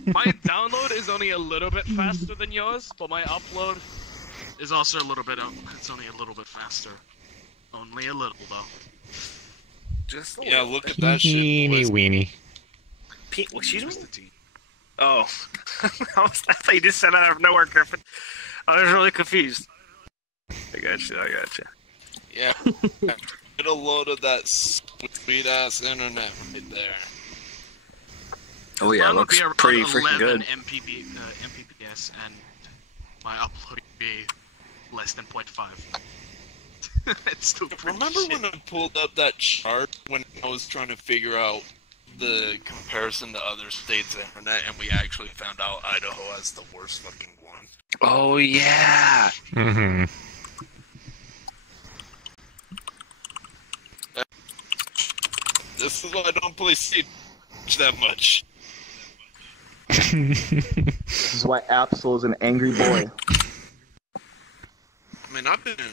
My download is only a little bit faster than yours, but my upload is also a little bit. It's only a little bit faster. Only a little though. Just a Yeah, little look bit. at that shit. Teeny boys. weeny. Excuse me? Where's the T? Oh, I thought you just said that out of nowhere, Griffin. I was really confused. I got you. Yeah. Get a load of that sweet ass internet right there. Oh yeah, it Mine would looks be around pretty freaking 11 good. Mbps, and my upload would be less than 0.5. It's still pretty Remember shit. when I pulled up that chart when I was trying to figure out the comparison to other states' internet, and we actually found out Idaho has the worst fucking one? Oh yeah. Mm-hmm. This is why I don't play Siege that much. This is why Absol is an angry boy. I mean, I've been an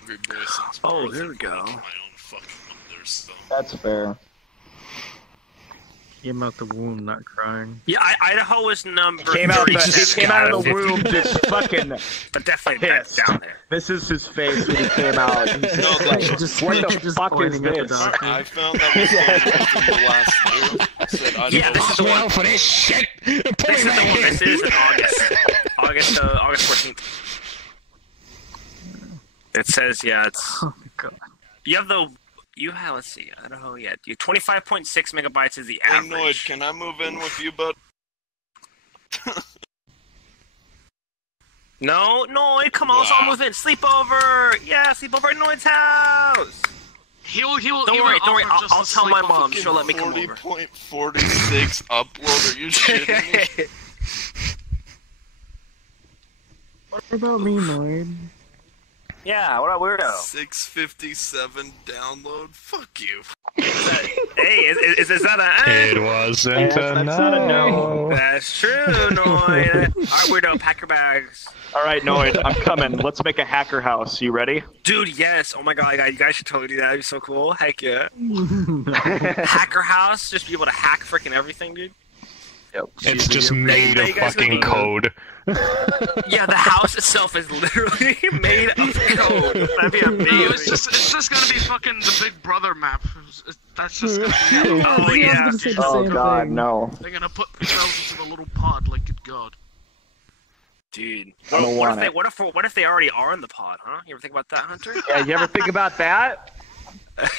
angry boy since. Oh, there we go. My own fucking mother, so. That's fair. Came out the womb, not crying. Yeah, Idaho was number Came out 36. of the womb just fucking But definitely that's pissed. down there. This is his face when he came out. He's just like, what the fuck is pointing at the this? doctor. I found that was from the last year. Said I Yeah, this is the one. for this shit. This is the one. This is in August. August 14th. It says, yeah, it's. Oh my god. You have the. You have, let's see, Idaho, yeah. You 25.6 megabytes is the Hey, average. Noid, can I move in with you, bud? No, come on, let's all move in. Sleepover! Yeah, sleepover at Noid's house! Don't Don't worry, I'll tell my mom. She'll let me come over. 40.46 upload, are you shitting me? What about me, Lloyd? Yeah, what a weirdo. 657 download? Fuck you. Hey, is that a... It wasn't That's not a no. That's true, Noid. Alright, weirdo, pack your bags. Alright, Noid, I'm coming. Let's make a hacker house. You ready? Dude, yes. Oh my god, you guys should totally do that. That'd be so cool. Heck yeah. Hacker house, just be able to hack freaking everything, dude. Yep. It's just made They of guys would fucking be- code. Yeah, the house itself is literally made of code. That'd be amazing. It's just gonna be fucking the Big Brother map. That's just gonna be Oh, I yeah. was gonna say the Oh same god, thing. no. They're gonna put themselves into the little pod, like good god. Dude. I don't What want if, it. what if they already are in the pod, huh? You ever think about that, Hunter? Yeah, you ever think about that?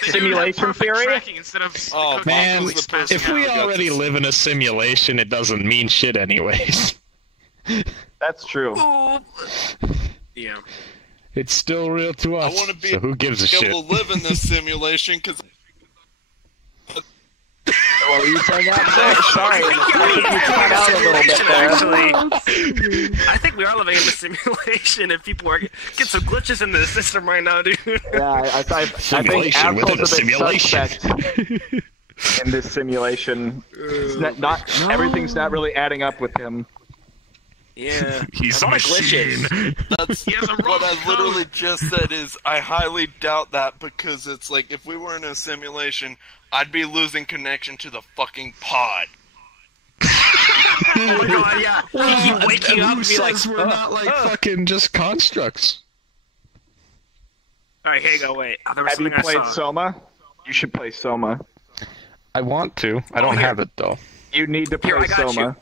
Simulation theory? Tracking instead of Oh, cooking Man, with the passing if we out. already live in a simulation, it doesn't mean shit anyways. That's true. Ooh. Yeah. It's still real to I us, want to be so who gives a shit? able to live in this simulation, because What were you saying that? Sorry, I think you cut out a little bit there. Actually, I think we are living in a simulation, and people are getting some glitches in the system right now, dude. Yeah, I think Simulation within a Absol's a bit simulation. suspect in this simulation. It's not everything's not really adding up with him. Yeah. He's a a lot of machine. that's He has a what wrong I literally code. just said is I highly doubt that, because it's like if we were in a simulation, I'd be losing connection to the fucking pod. Oh my god, yeah. You keep waking up Who and be like, says we're not like fucking just constructs? alright, here you go, wait. There was Have you something I played saw. Soma? You should play Soma. I want to. I don't here. have it though. You need to play Here, I got Soma.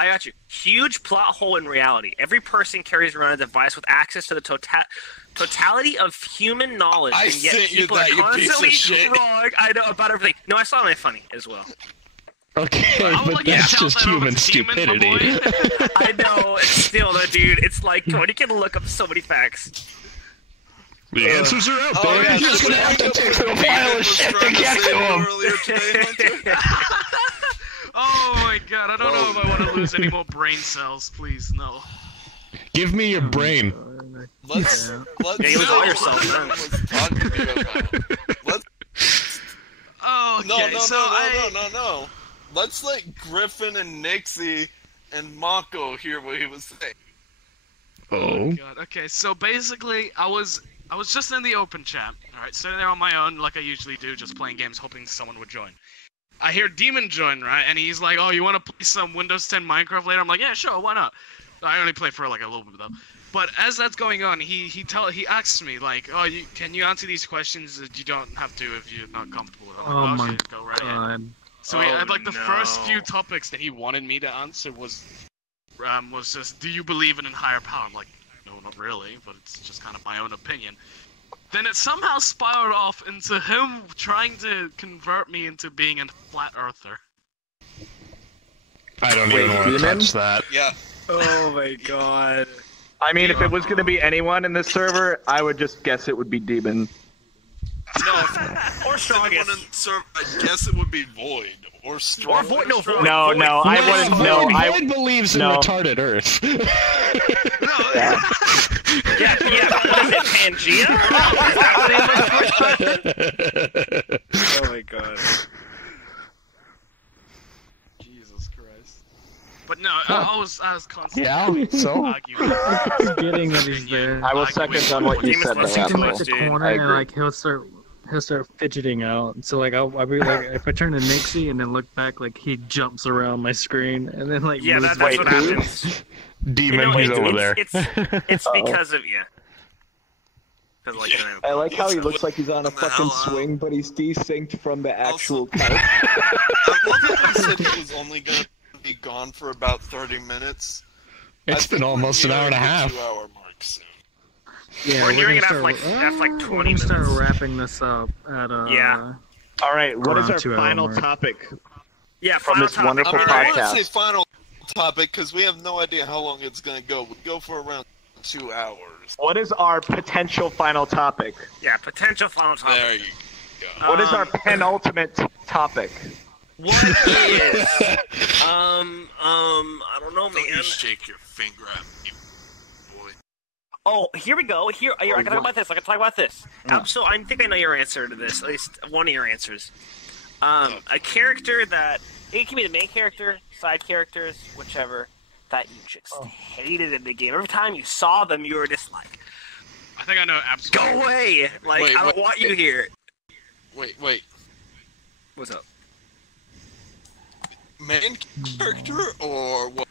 I got you. Huge plot hole in reality. Every person carries around a device with access to the totality of human knowledge, I and yet sent you people that, are you piece of constantly shit. wrong. I know about everything. No, I saw it funny as well. Okay, I'll but look at that's Telltale just human Demon, my stupidity. boy. I know. It's still, though, dude. It's like, come on, you can look up so many facts. The answers are out Oh, there. yeah, You're just gonna have to take through a pile of shit to get to them. Earlier today, Hunter. Oh my god, I don't know if I want to lose any more brain cells, please, no. Give me your brain. Let's Yeah, you lose all your cells, man. was talking to you about. Let's Oh, okay, no. Let's let Griffin and Nixie and Mako hear what he was saying. Oh. God. Okay, so basically, I was just in the open chat, alright, sitting there on my own like I usually do, just playing games, hoping someone would join. I hear Demon join, right, and he's like, oh, you want to play some Windows 10 Minecraft later? I'm like, yeah, sure, why not? I only play for like a little bit, though. But as that's going on, he asks me, like, oh, can you answer these questions? You don't have to if you're not comfortable with them. Oh I'm like, my okay, go right ahead. god. So he Oh, had, like, the no. first few topics that he wanted me to answer was just, do you believe in a higher power? I'm like, no, not really, but it's just kind of my own opinion. Then it somehow spiraled off into him trying to convert me into being a flat earther. I don't Wait, even want to Demon? touch that. Yeah. Oh my god. I mean, if it was going to be anyone in this server, I would just guess it would be Demon. No, Or anyone strongest. in server, I guess it would be Void or Strong. Or Void, no, Void. No, Void. I wouldn't. No, Void believes in no. retarded Earth. No, Yeah. Yeah, what is it, Pangea? Oh my god. Jesus Christ. But no, I was constantly arguing. Getting that he's there. I will second on what you said. Demon's Take him Last at the dude. corner I and agree. like he'll start fidgeting out. So like I'll be like, if I turn to Nixie and then look back, like he jumps around my screen and then like Yeah, moves that's back. what happens. Demon, he's over there. It's because of Because like I like how he looks like he's on a What the fucking hell, swing, but he's desynced from the actual couch. I love that he said he was only going to be gone for about 30 minutes. It's been almost an hour and a half. 2-hour mark soon. Yeah, We're nearing gonna it after start- like we're 20 gonna start minutes. wrapping this up at Yeah. All right, what is Around our 2 hour final mark. topic? Yeah, From final this topic. wonderful I mean, I want to podcast. say final topic because we have no idea how long it's going to go. We go for around 2 hours. What is our potential final topic? Yeah, potential final topic. There you go. What is our penultimate topic? What is? I don't know, Don't man. you shake your finger at me, boy. Oh, here we go. Here, I can talk about this. I can talk about this. So I think I know your answer to this. At least one of your answers. A character that it can be the main character, side characters, whichever, that you just hated in the game. Every time you saw them, you were just like, I think I know absolutely. "Go away!" Like Wait, I don't want you here. Wait. What's up? Main character or what?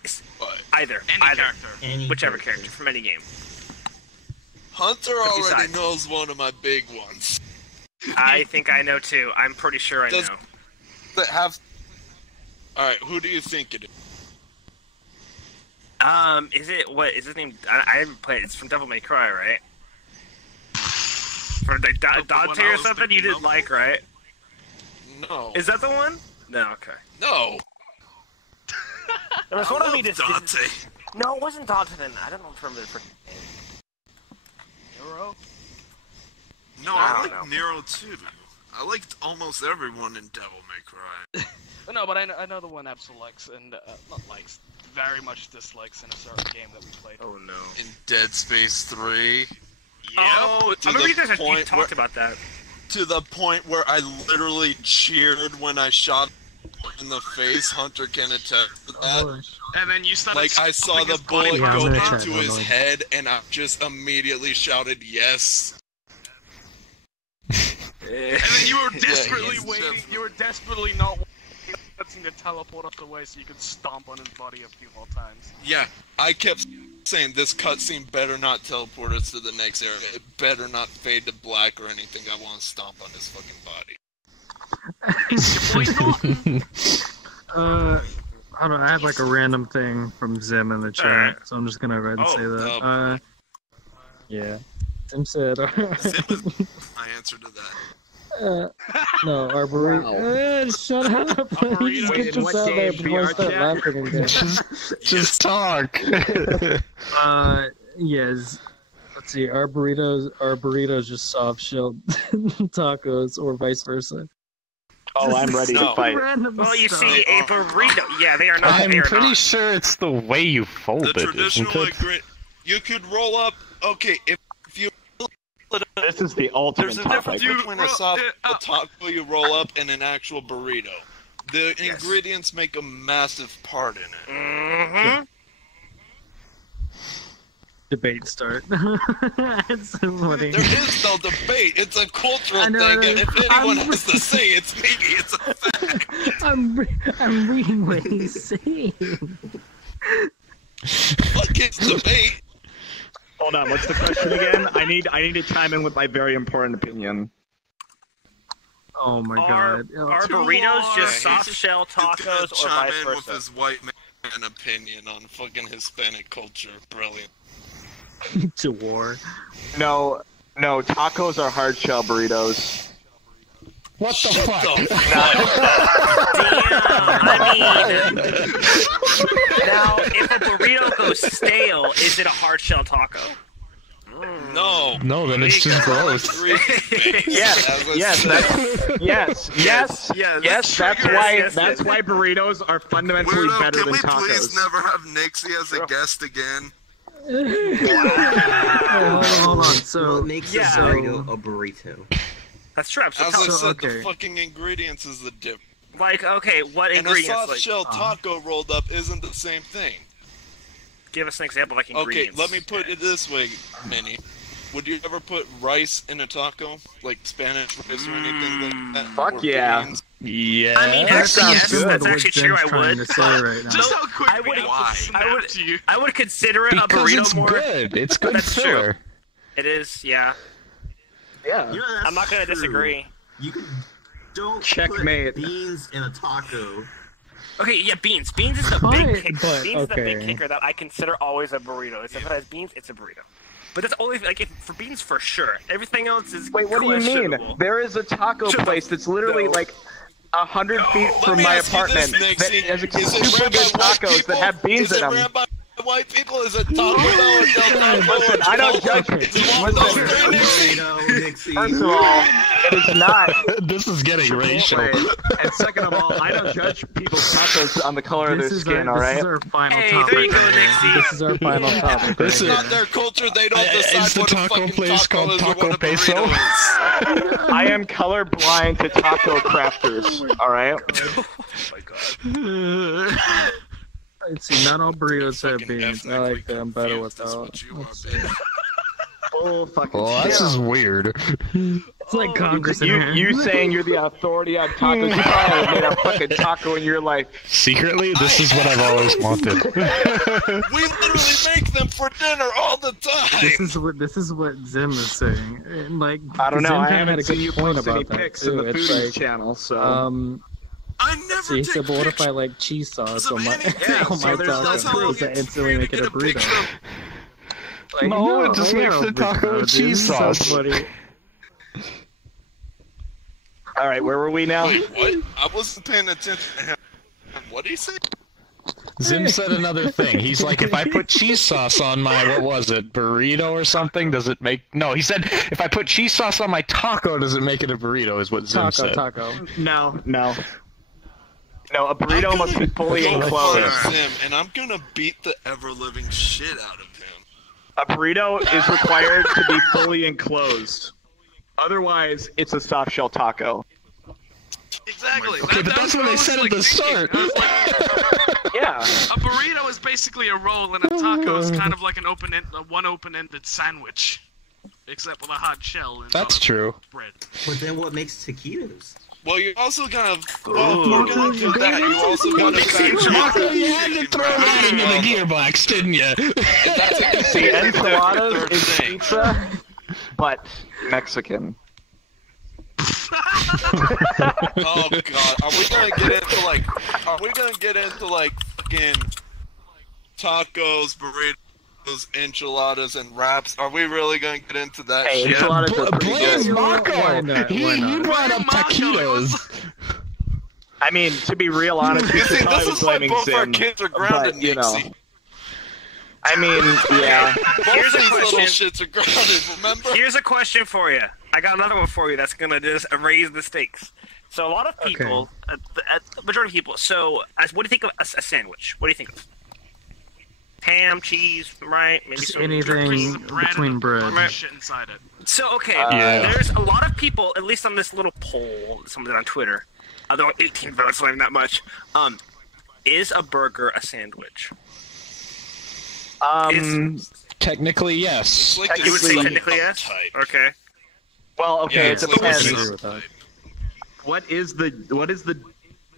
Either, Any character. whichever character from any game. Hunter be already side. knows one of my big ones. I think I know too. I'm pretty sure I Does- know. That have. All right, who do you think it is? Is it what is his name? I haven't played. It's from Devil May Cry, right? For like The one Dante I or was something you thinking didn't of. like, right? No. Is that the one? No, okay. No. There was one of me Love just. Dante. No, it wasn't Dante then. I don't remember the freaking name. Nero? No, I I don't like know. Nero too. I liked almost everyone in Devil May Cry. But no, but I know the one Absol likes, and not likes, very much dislikes in a certain game that we played. Oh no. In Dead Space 3. Oh, To I remember the you guys had point talked where- about that. To the point where I literally cheered when I shot in the face. Hunter can attest to that. And then you started Like, I saw stomping the his body bullet Yeah, I'm go gonna try into that his one. head, and I just immediately shouted yes. And then you were desperately he's waiting. definitely- You were desperately not wanting to teleport us away so you could stomp on his body a few more times. Yeah, I kept saying this cutscene better not teleport us to the next area. It better not fade to black or anything. I want to stomp on his fucking body. Hold on, I have like a random thing from Zim in the chat, Alright. so I'm just gonna go ahead and say that. oh. Yeah. Zim said, Zim is my answer to that. no, Arboretum. Shut up. Arboretum. Just Wait, get in what yourself there game? before I VR start chat? laughing again. Just talk. Yes. Let's see, our burritos just soft shelled tacos or vice versa. Oh, I'm ready to No. fight. Random Well, you stuff. see, a burrito. Yeah, they are not. I'm they are pretty not. sure it's the way you fold The it, traditional isn't it? agreement. You could roll up. Okay, if you. This is the ultimate There's a topic. difference between a soft taco you roll up and an actual burrito. The Yes. ingredients make a massive part in it. Mm-hmm. Debate start. It's so funny. There is no debate. It's a cultural I know, thing, and if anyone I'm- has to say it's me, it's a fact. I'm reading what he's saying. Fuck it's debate. Hold on, what's the question again? I need to chime in with my very important opinion. Oh my Are god. Oh, burritos Yeah, just he's soft shell He's gonna tacos or chime vice in with versa? his white man opinion on fucking Hispanic culture. Brilliant. to war. No, tacos are hard shell burritos. What the fuck? Damn, I mean, now if a burrito goes stale, is it a hard shell taco? No. No, then it's just gross. Yes, that's why burritos are fundamentally Weirdo, better can than we tacos. please never have Nixie as a guest again? Hold on. So What makes a yeah. burrito a burrito? That's true. So As tell I us, said, okay. the fucking ingredients is the dip. like, okay, what And a ingredients? soft Like, shell taco rolled up isn't the same thing. give us an example of like Okay, ingredients. let me put it this way, Minnie. Would you ever put rice in a taco? Like Spanish rice or anything like that? Fuck Or yeah. beans? Yeah. I mean, That actually, sounds yes, good. that's What actually Jen's true. I trying would. to say right now. Just how quick I would- why? to you. I would consider it a Because burrito it's more. good. It's good That's true. filler. It is, yeah. Yeah. You know, that's I'm not gonna true. disagree. You can don't Checkmate. put beans in a taco. Okay, yeah, beans. Beans is the But- big kicker. but, Beans is the big okay. kicker that I consider always a burrito. If it has beans, it's a burrito. But that's only like for beans for sure. Everything else is Wait, what do you mean? questionable. There is a taco Shut place that's literally no. like 100 feet Let from me my ask you apartment this, that Nixie. has Is it super ran by good white tacos people? that have beans Is in it them. ran by white people? Is it Taco Bell or Del Taco? Listen, I don't judge. Nixie. First of all, it is not. This is getting racial. And second of all, I don't judge people's tacos on the color of their skin. All This right. is our final Hey, topic. there you go, Nixie. This is our final topic. This right is- Not here. their culture. They don't Is decide the what a taco fucking place taco called is or Taco what a Peso? burrito is. I am colorblind to taco crafters. All right. Oh my god. See, not all burritos have Fucking beans. I ethnically like them better confused is without. what you are, baby. Full fucking Well, this shit. is weird. It's like Congress in here. You saying you're the authority on tacos? You probably haven't made a fucking taco in your life. Secretly, this is what I've always wanted. We literally make them for dinner all the time. This is what Zim is saying. And, like, I don't know. Zim I kinda had a haven't seen good you point post any about that, pics too. in the It's foodies like, channel. So I never See, take so but what if I pictures like cheese sauce of on my anything. on my So that's how taco? Does that instantly make it a burrito? Like, No, it just I makes don't the think taco so, with dude. cheese This is so sauce. funny. all right, where were we now? What? I wasn't paying attention to him. What did he say? Zim said another thing. He's like, if I put cheese sauce on my, what was it, burrito or something, does it make... No, he said, if I put cheese sauce on my taco, does it make it a burrito, is what Zim said. Taco. No. No, a burrito must be fully Go enclosed. find Zim, and I'm gonna beat the ever-living shit out of him. A burrito is required to be fully enclosed. Otherwise, it's a soft shell taco. Exactly. Okay, but that's what they said at the start. Yeah. A burrito is basically a roll, and a taco is kind of like one open-ended sandwich, except with a hard shell. And That's true. bread. But then what makes taquitos? Well, you also gotta... Well, if we're gonna do that, you also gotta factor Marco, in... you had to throw that into the gearbox, didn't you? See, enchiladas Third is thing. pizza, but Mexican. Oh god, are we gonna get into like fucking tacos, burritos, enchiladas, and wraps? Are we really gonna get into that Hey, shit? enchiladas are pretty Blame good. Marco. Why not? He Why not? brought up taquitos. I mean, to be real honest, You you see, should probably this be is why blaming both our Zim. kids are grounded, But, you know. Nixie. I mean, yeah. Here's a Both these little question. shits are grounded, remember? Here's a question for you. I got another one for you that's gonna just raise the stakes. So a lot of people, the majority of people. So, what do you think of a sandwich? What do you think of? Ham, cheese, right? Maybe Just some anything Pieces of bread between and bread. other shit inside it. So okay, Yeah. there's a lot of people, at least on this little poll, someone did on Twitter. There were 18 votes, not even that much. Is a burger a sandwich? Technically, yes. It's like You would say a technically yes. subtype. Okay. Well, okay, Yeah, it it's like depends. a I agree with that. What is the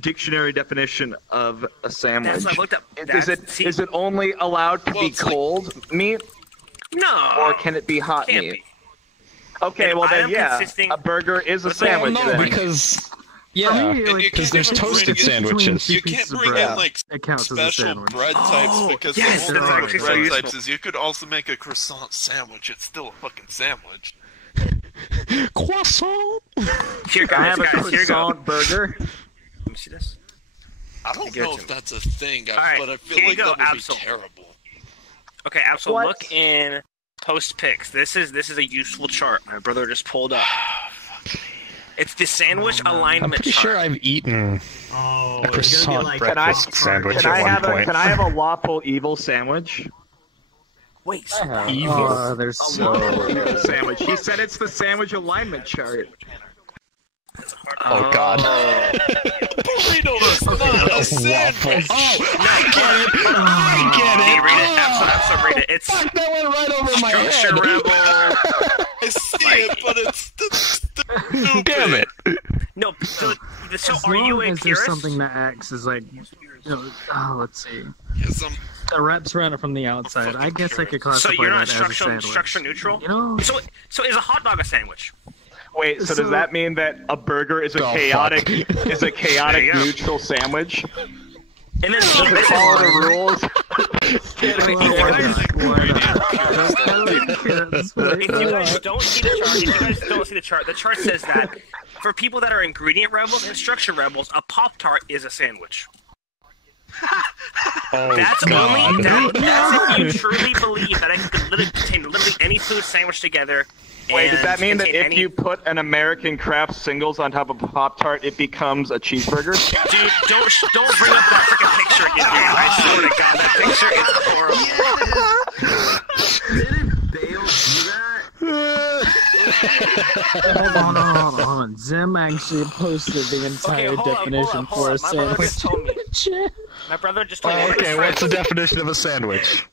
dictionary definition of a sandwich? That's what I looked up. Is it only allowed to Well, be it's like- cold meat, No. or can it be hot Can't meat? be. Okay, An well then, item yeah, consisting- a burger is a Well, sandwich. no, then. because... For Yeah, me, like, because there's it's toasted between sandwiches. two You can't pieces of bring bread. in like It counts as a special sandwich. bread types Oh, because yes, the that's whole thing actually with so bread useful. types is you could also make a croissant sandwich. It's still a fucking sandwich. Croissant. Here, Can I guys, have a guys, here you go. croissant burger? Let me see this. I don't get know to if me. that's a thing, guys, All right, but I feel here you like go, that would Absol. be terrible. Okay, Absol, What? look in post pics. This is a useful chart my brother just pulled up. It's the sandwich I'm alignment pretty chart. sure I've eaten Oh, a croissant like breakfast sandwich Can I at have one a point. Can I have a lawful evil sandwich? Wait, I have. Evil. Oh, there's so. Sandwich. He said it's the sandwich alignment chart. Oh God. Burrito is not a sandwich. Oh, I get it. I get it. Read it. Absolutely read it. It's Fuck, that went right over my Structure head. Rebel. I see it, but it's stupid. Damn it. No, so As are you long a as there's purist? something that acts as like, let's see. Yes, The wraps around it from the outside. I guess I could classify So you're not that as a sandwich. structure neutral? You know? So is a hot dog a sandwich? Wait, so So- does that mean that a burger is a Oh, chaotic fuck. is a chaotic There you go. neutral sandwich? And then Does it follow the rules? if you guys don't see the chart, the chart says that for people that are ingredient rebels and structure rebels, a Pop-Tart is a sandwich. Oh That's God. only that's if you truly believe that it can literally contain literally any food sandwiched together. Wait, does that mean that contain if you put an American Kraft Singles on top of a Pop-Tart, it becomes a cheeseburger? Dude, don't bring up that freaking picture again, dude. I swear to God, that picture is horrible. Didn't Bale do that? Hold on. Zim actually posted the entire definition for a sandwich. My brother just told me. Okay, what's the definition of a sandwich?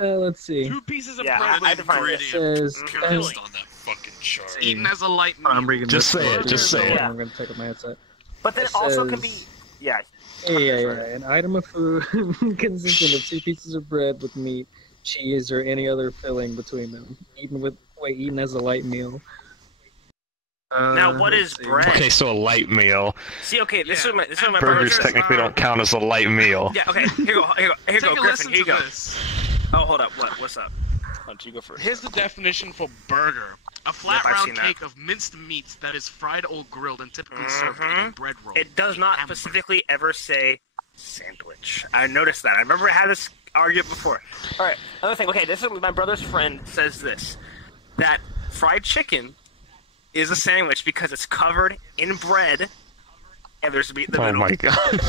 Let's see. 2 pieces of Yeah, bread I with define it. ingredient. Says, Based on that fucking chart. Eaten as a light I'm meal. reading Just this say it, one. just say it. I'm gonna take off my headset. But then it It also can says- be, yeah. Yeah. An item of food consisting of 2 pieces of bread with meat, cheese, or any other filling between them. Eaten as a light meal. Now, what let's is see. bread? Okay, so a light meal. See, okay, this is my brother Burgers says. technically don't count as a light meal. Yeah, okay, here you go, Take a Griffin, listen here you to go. this. Oh, hold up, what's up? Why don't you go first? Here's the definition for burger. A flat I've round seen that. cake of minced meats that is fried or grilled and typically served in a bread roll. It does not Hamburger. specifically ever say sandwich. I noticed that. I remember I had this argument before. Alright, another thing. Okay, this is my brother's friend says this. That fried chicken is a sandwich because it's covered in bread and there's meat in the Oh middle. my God.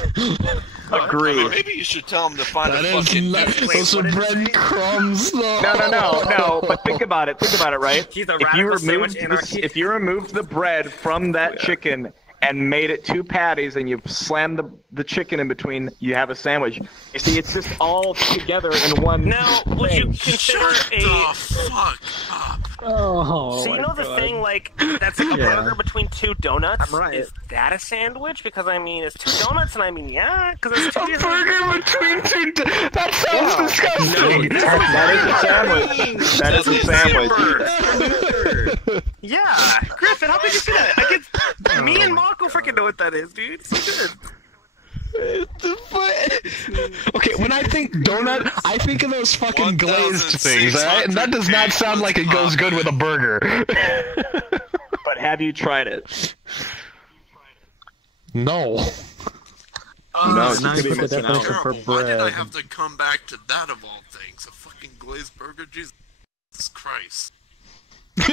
Agreed. Maybe you should tell him to find That a is fucking not. new Those are breadcrumbs, though. No. But think about it, right? He's a If you radical sandwich removed anarchy. if you removed the bread from that chicken and made it 2 patties and you slammed the chicken in between, you have a sandwich. You see, it's just all together in one. Now, would you consider Shut a... the fuck up. Oh, So you my know the God. thing, like, that's like a Yeah. burger between 2 donuts? I'm right. Is that a sandwich? Because, I mean, it's 2 donuts, and I mean, yeah, because it's 2 A different... burger between 2. That sounds disgusting. That is a sandwich. That is a sandwich. Yeah, Griffin, how did you see that? Me and Marco freaking know what that is, dude. It's so good. Okay, when I think donut, I think of those fucking glazed things, alright? And that does not sound like it goes good with a burger. But have you tried it? No. No, now you you could put be the missing out. definition for Terrible. Why did I bread. have to come back to that of all things? A fucking glazed burger? Jesus Christ.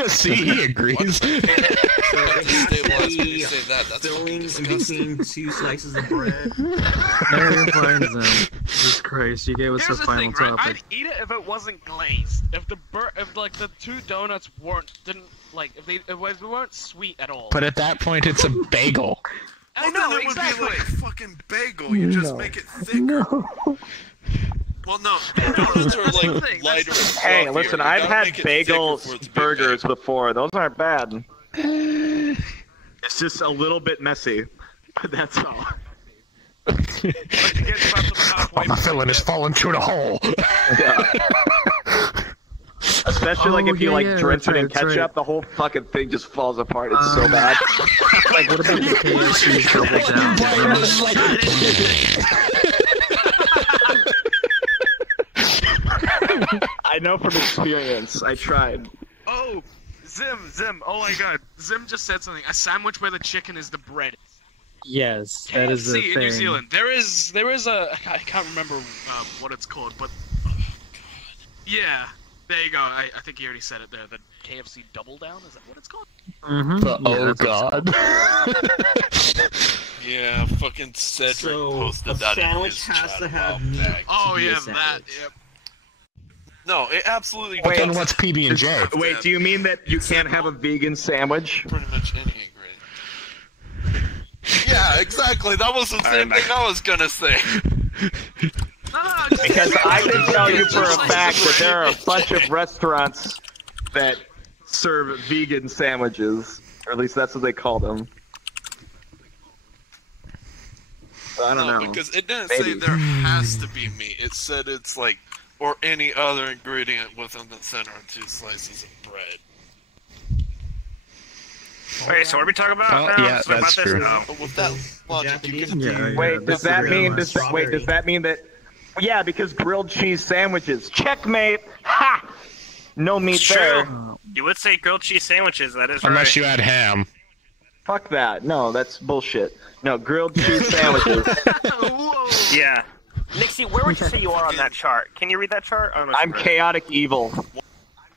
See, he agrees. Destabilize when you say that. That's fucking Filling in disgusting. between 2 slices of bread. Now you're fine, Zim. Jesus Christ, you gave us Here's the the final thing, right? topic. I'd eat it if it wasn't glazed. If like the 2 donuts if they weren't sweet at all. But at that point, it's a bagel. I Well, know then it exactly. would be like a fucking bagel. You just make it thicker. No. Well, no, donuts are like thing. lighter. and Hey, fluffier. listen, You I've gotta had make it bagel thicker for it to be burgers bagel. before. Those aren't bad. It's just a little bit messy, but that's all. Like you get about to the halfway My filling is falling through the hole. Especially like Oh, if you yeah, like yeah, drench that's it in right, that's ketchup, right. the whole fucking thing just falls apart. It's so bad. Like, what about the KFC double down? I know from experience. I tried. Oh, Zim. Oh my God, Zim just said something. A sandwich where the chicken is the bread. Yes, that is the KFC thing. in New Zealand. There is a I can't remember what it's called, but yeah, there you go. I think you already said it there. The KFC Double Down, is that what it's called? Mm-hmm. Oh God. Yeah, fucking Cedric So, posted a that in sandwich his has chat to a have while meat. back. Oh be a yeah, that. sandwich. Yep. No, it absolutely But then doesn't. what's PB&J? Wait, do you mean that you can't have a vegan sandwich? Pretty much any ingredient. Yeah, exactly. That was the same thing I was gonna say. Because I can tell you for a fact that there are a bunch of restaurants that serve vegan sandwiches, or at least that's what they call them. I don't know. Because it didn't Maybe. say there has to be meat. It said it's like, or any other ingredient within the center of 2 slices of bread. Wait, so what are we talking about Oh, now? yeah, Something that's about this? true. No. But with that logic, you Japanese can Yeah, Wait, does that's that the mean? real Does one. wait, does that mean that? Yeah, because grilled cheese sandwiches. Checkmate. Ha! No meat It's there. true. You would say grilled cheese sandwiches. That is Unless right. you add ham. Fuck that. No, that's bullshit. No, grilled cheese sandwiches. Yeah. Nixie, where would you say you are on that chart? Can you read that chart? I don't know if I'm you read it. chaotic evil.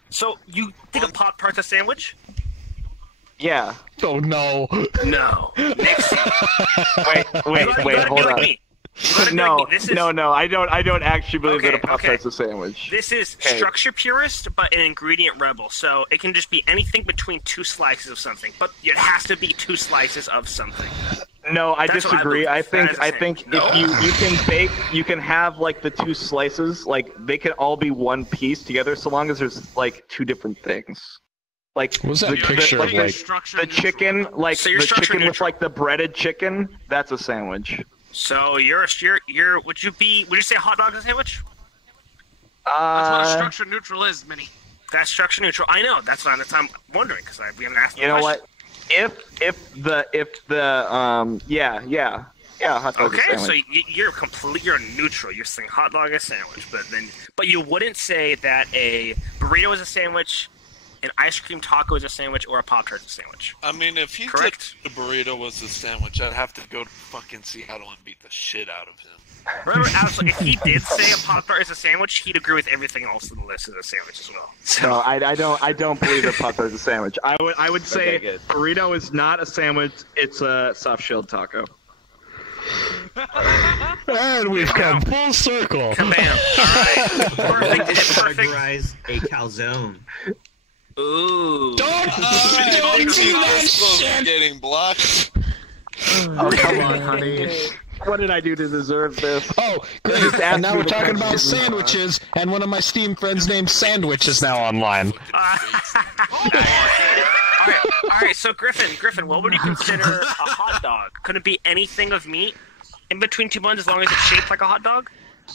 So you think a Pop-Tart's a sandwich? Yeah. Oh no. No. Nixie. Wait, hold on. Me. No, This is, no, I don't actually believe that a Okay, Pop-Tart's a sandwich. This is Okay. structure purist, but an ingredient rebel. So it can just be anything between 2 slices of something, but it has to be 2 slices of something. No, I That's what I disagree. believe. I think That is a if you can bake, you can have like the 2 slices, like they can all be one piece together, so long as there's like 2 different things. Like What was that picture like of, like- the chicken, like So you're the structure chicken with neutral. like the breaded chicken, that's a sandwich. So would you say a hot dog is a sandwich? That's what a structure neutral is, Minnie. That's structure neutral. I know. That's why I'm wondering because we haven't asked. You know what? If the hot dog is a Okay, so sandwich. you're neutral. You're saying hot dog is a sandwich, but you wouldn't say that a burrito is a sandwich, an ice cream taco is a sandwich, or a Pop-Tart is a sandwich. I mean, if he Correct. said the burrito was a sandwich, I'd have to go to fucking Seattle and beat the shit out of him. Remember, absolutely, if he did say a Pop-Tart is a sandwich, he'd agree with everything else on the list as a sandwich as well. So, No, I don't believe that Pop-Tart is a sandwich. I would say Okay, good. burrito is not a sandwich. It's a soft-shelled taco. And we've come full circle. Bam. All right. Perfect. Perfect. Categorize a calzone. Ooh. Don't do that shit! Getting blocked. Oh, come on, honey. What did I do to deserve this? Oh, great. Just ask And now me we're the talking about question. sandwiches, and one of my Steam friends named Sandwich is now online. All right. So Griffin, what would you consider a hot dog? Could it be anything of meat in between 2 buns as long as it's shaped like a hot dog?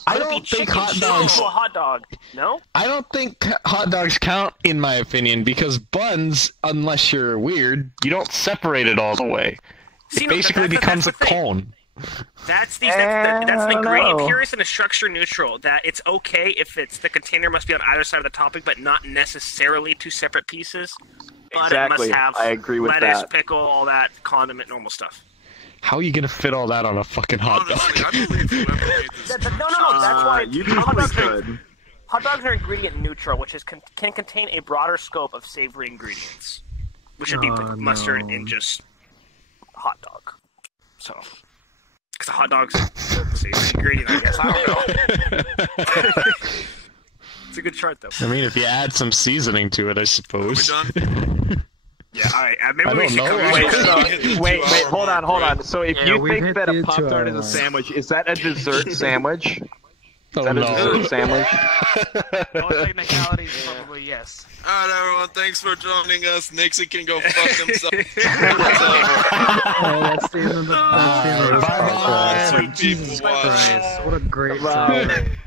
I Could it be don't think chicken hot shaped dogs. into a hot dog? No. I don't think hot dogs count, in my opinion, because buns, unless you're weird, you don't separate it all the way. See, It no, basically that's becomes the a thing. cone. That's an ingredient know. purist and a structure neutral. That it's okay if the container must be on either side of the topping, but not necessarily 2 separate pieces. But Exactly. it must have I agree with lettuce, that. pickle, all that condiment, normal stuff. How are you gonna fit all that on a fucking hot dog? Honestly, I believe whoever made this. No. That's why You hot probably dogs are could. hot dogs are ingredient neutral, which is can contain a broader scope of savory ingredients, which would be mustard no. and just hot dog. So, because a hot dog's a savory ingredient, I guess. I don't know. It's a good chart, though. I mean, if you add some seasoning to it, I suppose. Are we done? Yeah, all right. Maybe I we don't should know. cover Wait, this. wait, hold on. So if Yeah, you we've think hit that the a Pop-Tart is a 2 hour sandwich, is that a dessert sandwich? Oh Is that a no. dessert sandwich? All technicalities, probably yes. Alright, everyone, thanks for joining us. Nixie can go fuck himself. That's the end of the Bye-bye. podcast. Two people Jesus watch. Christ, what a great Wow. topic.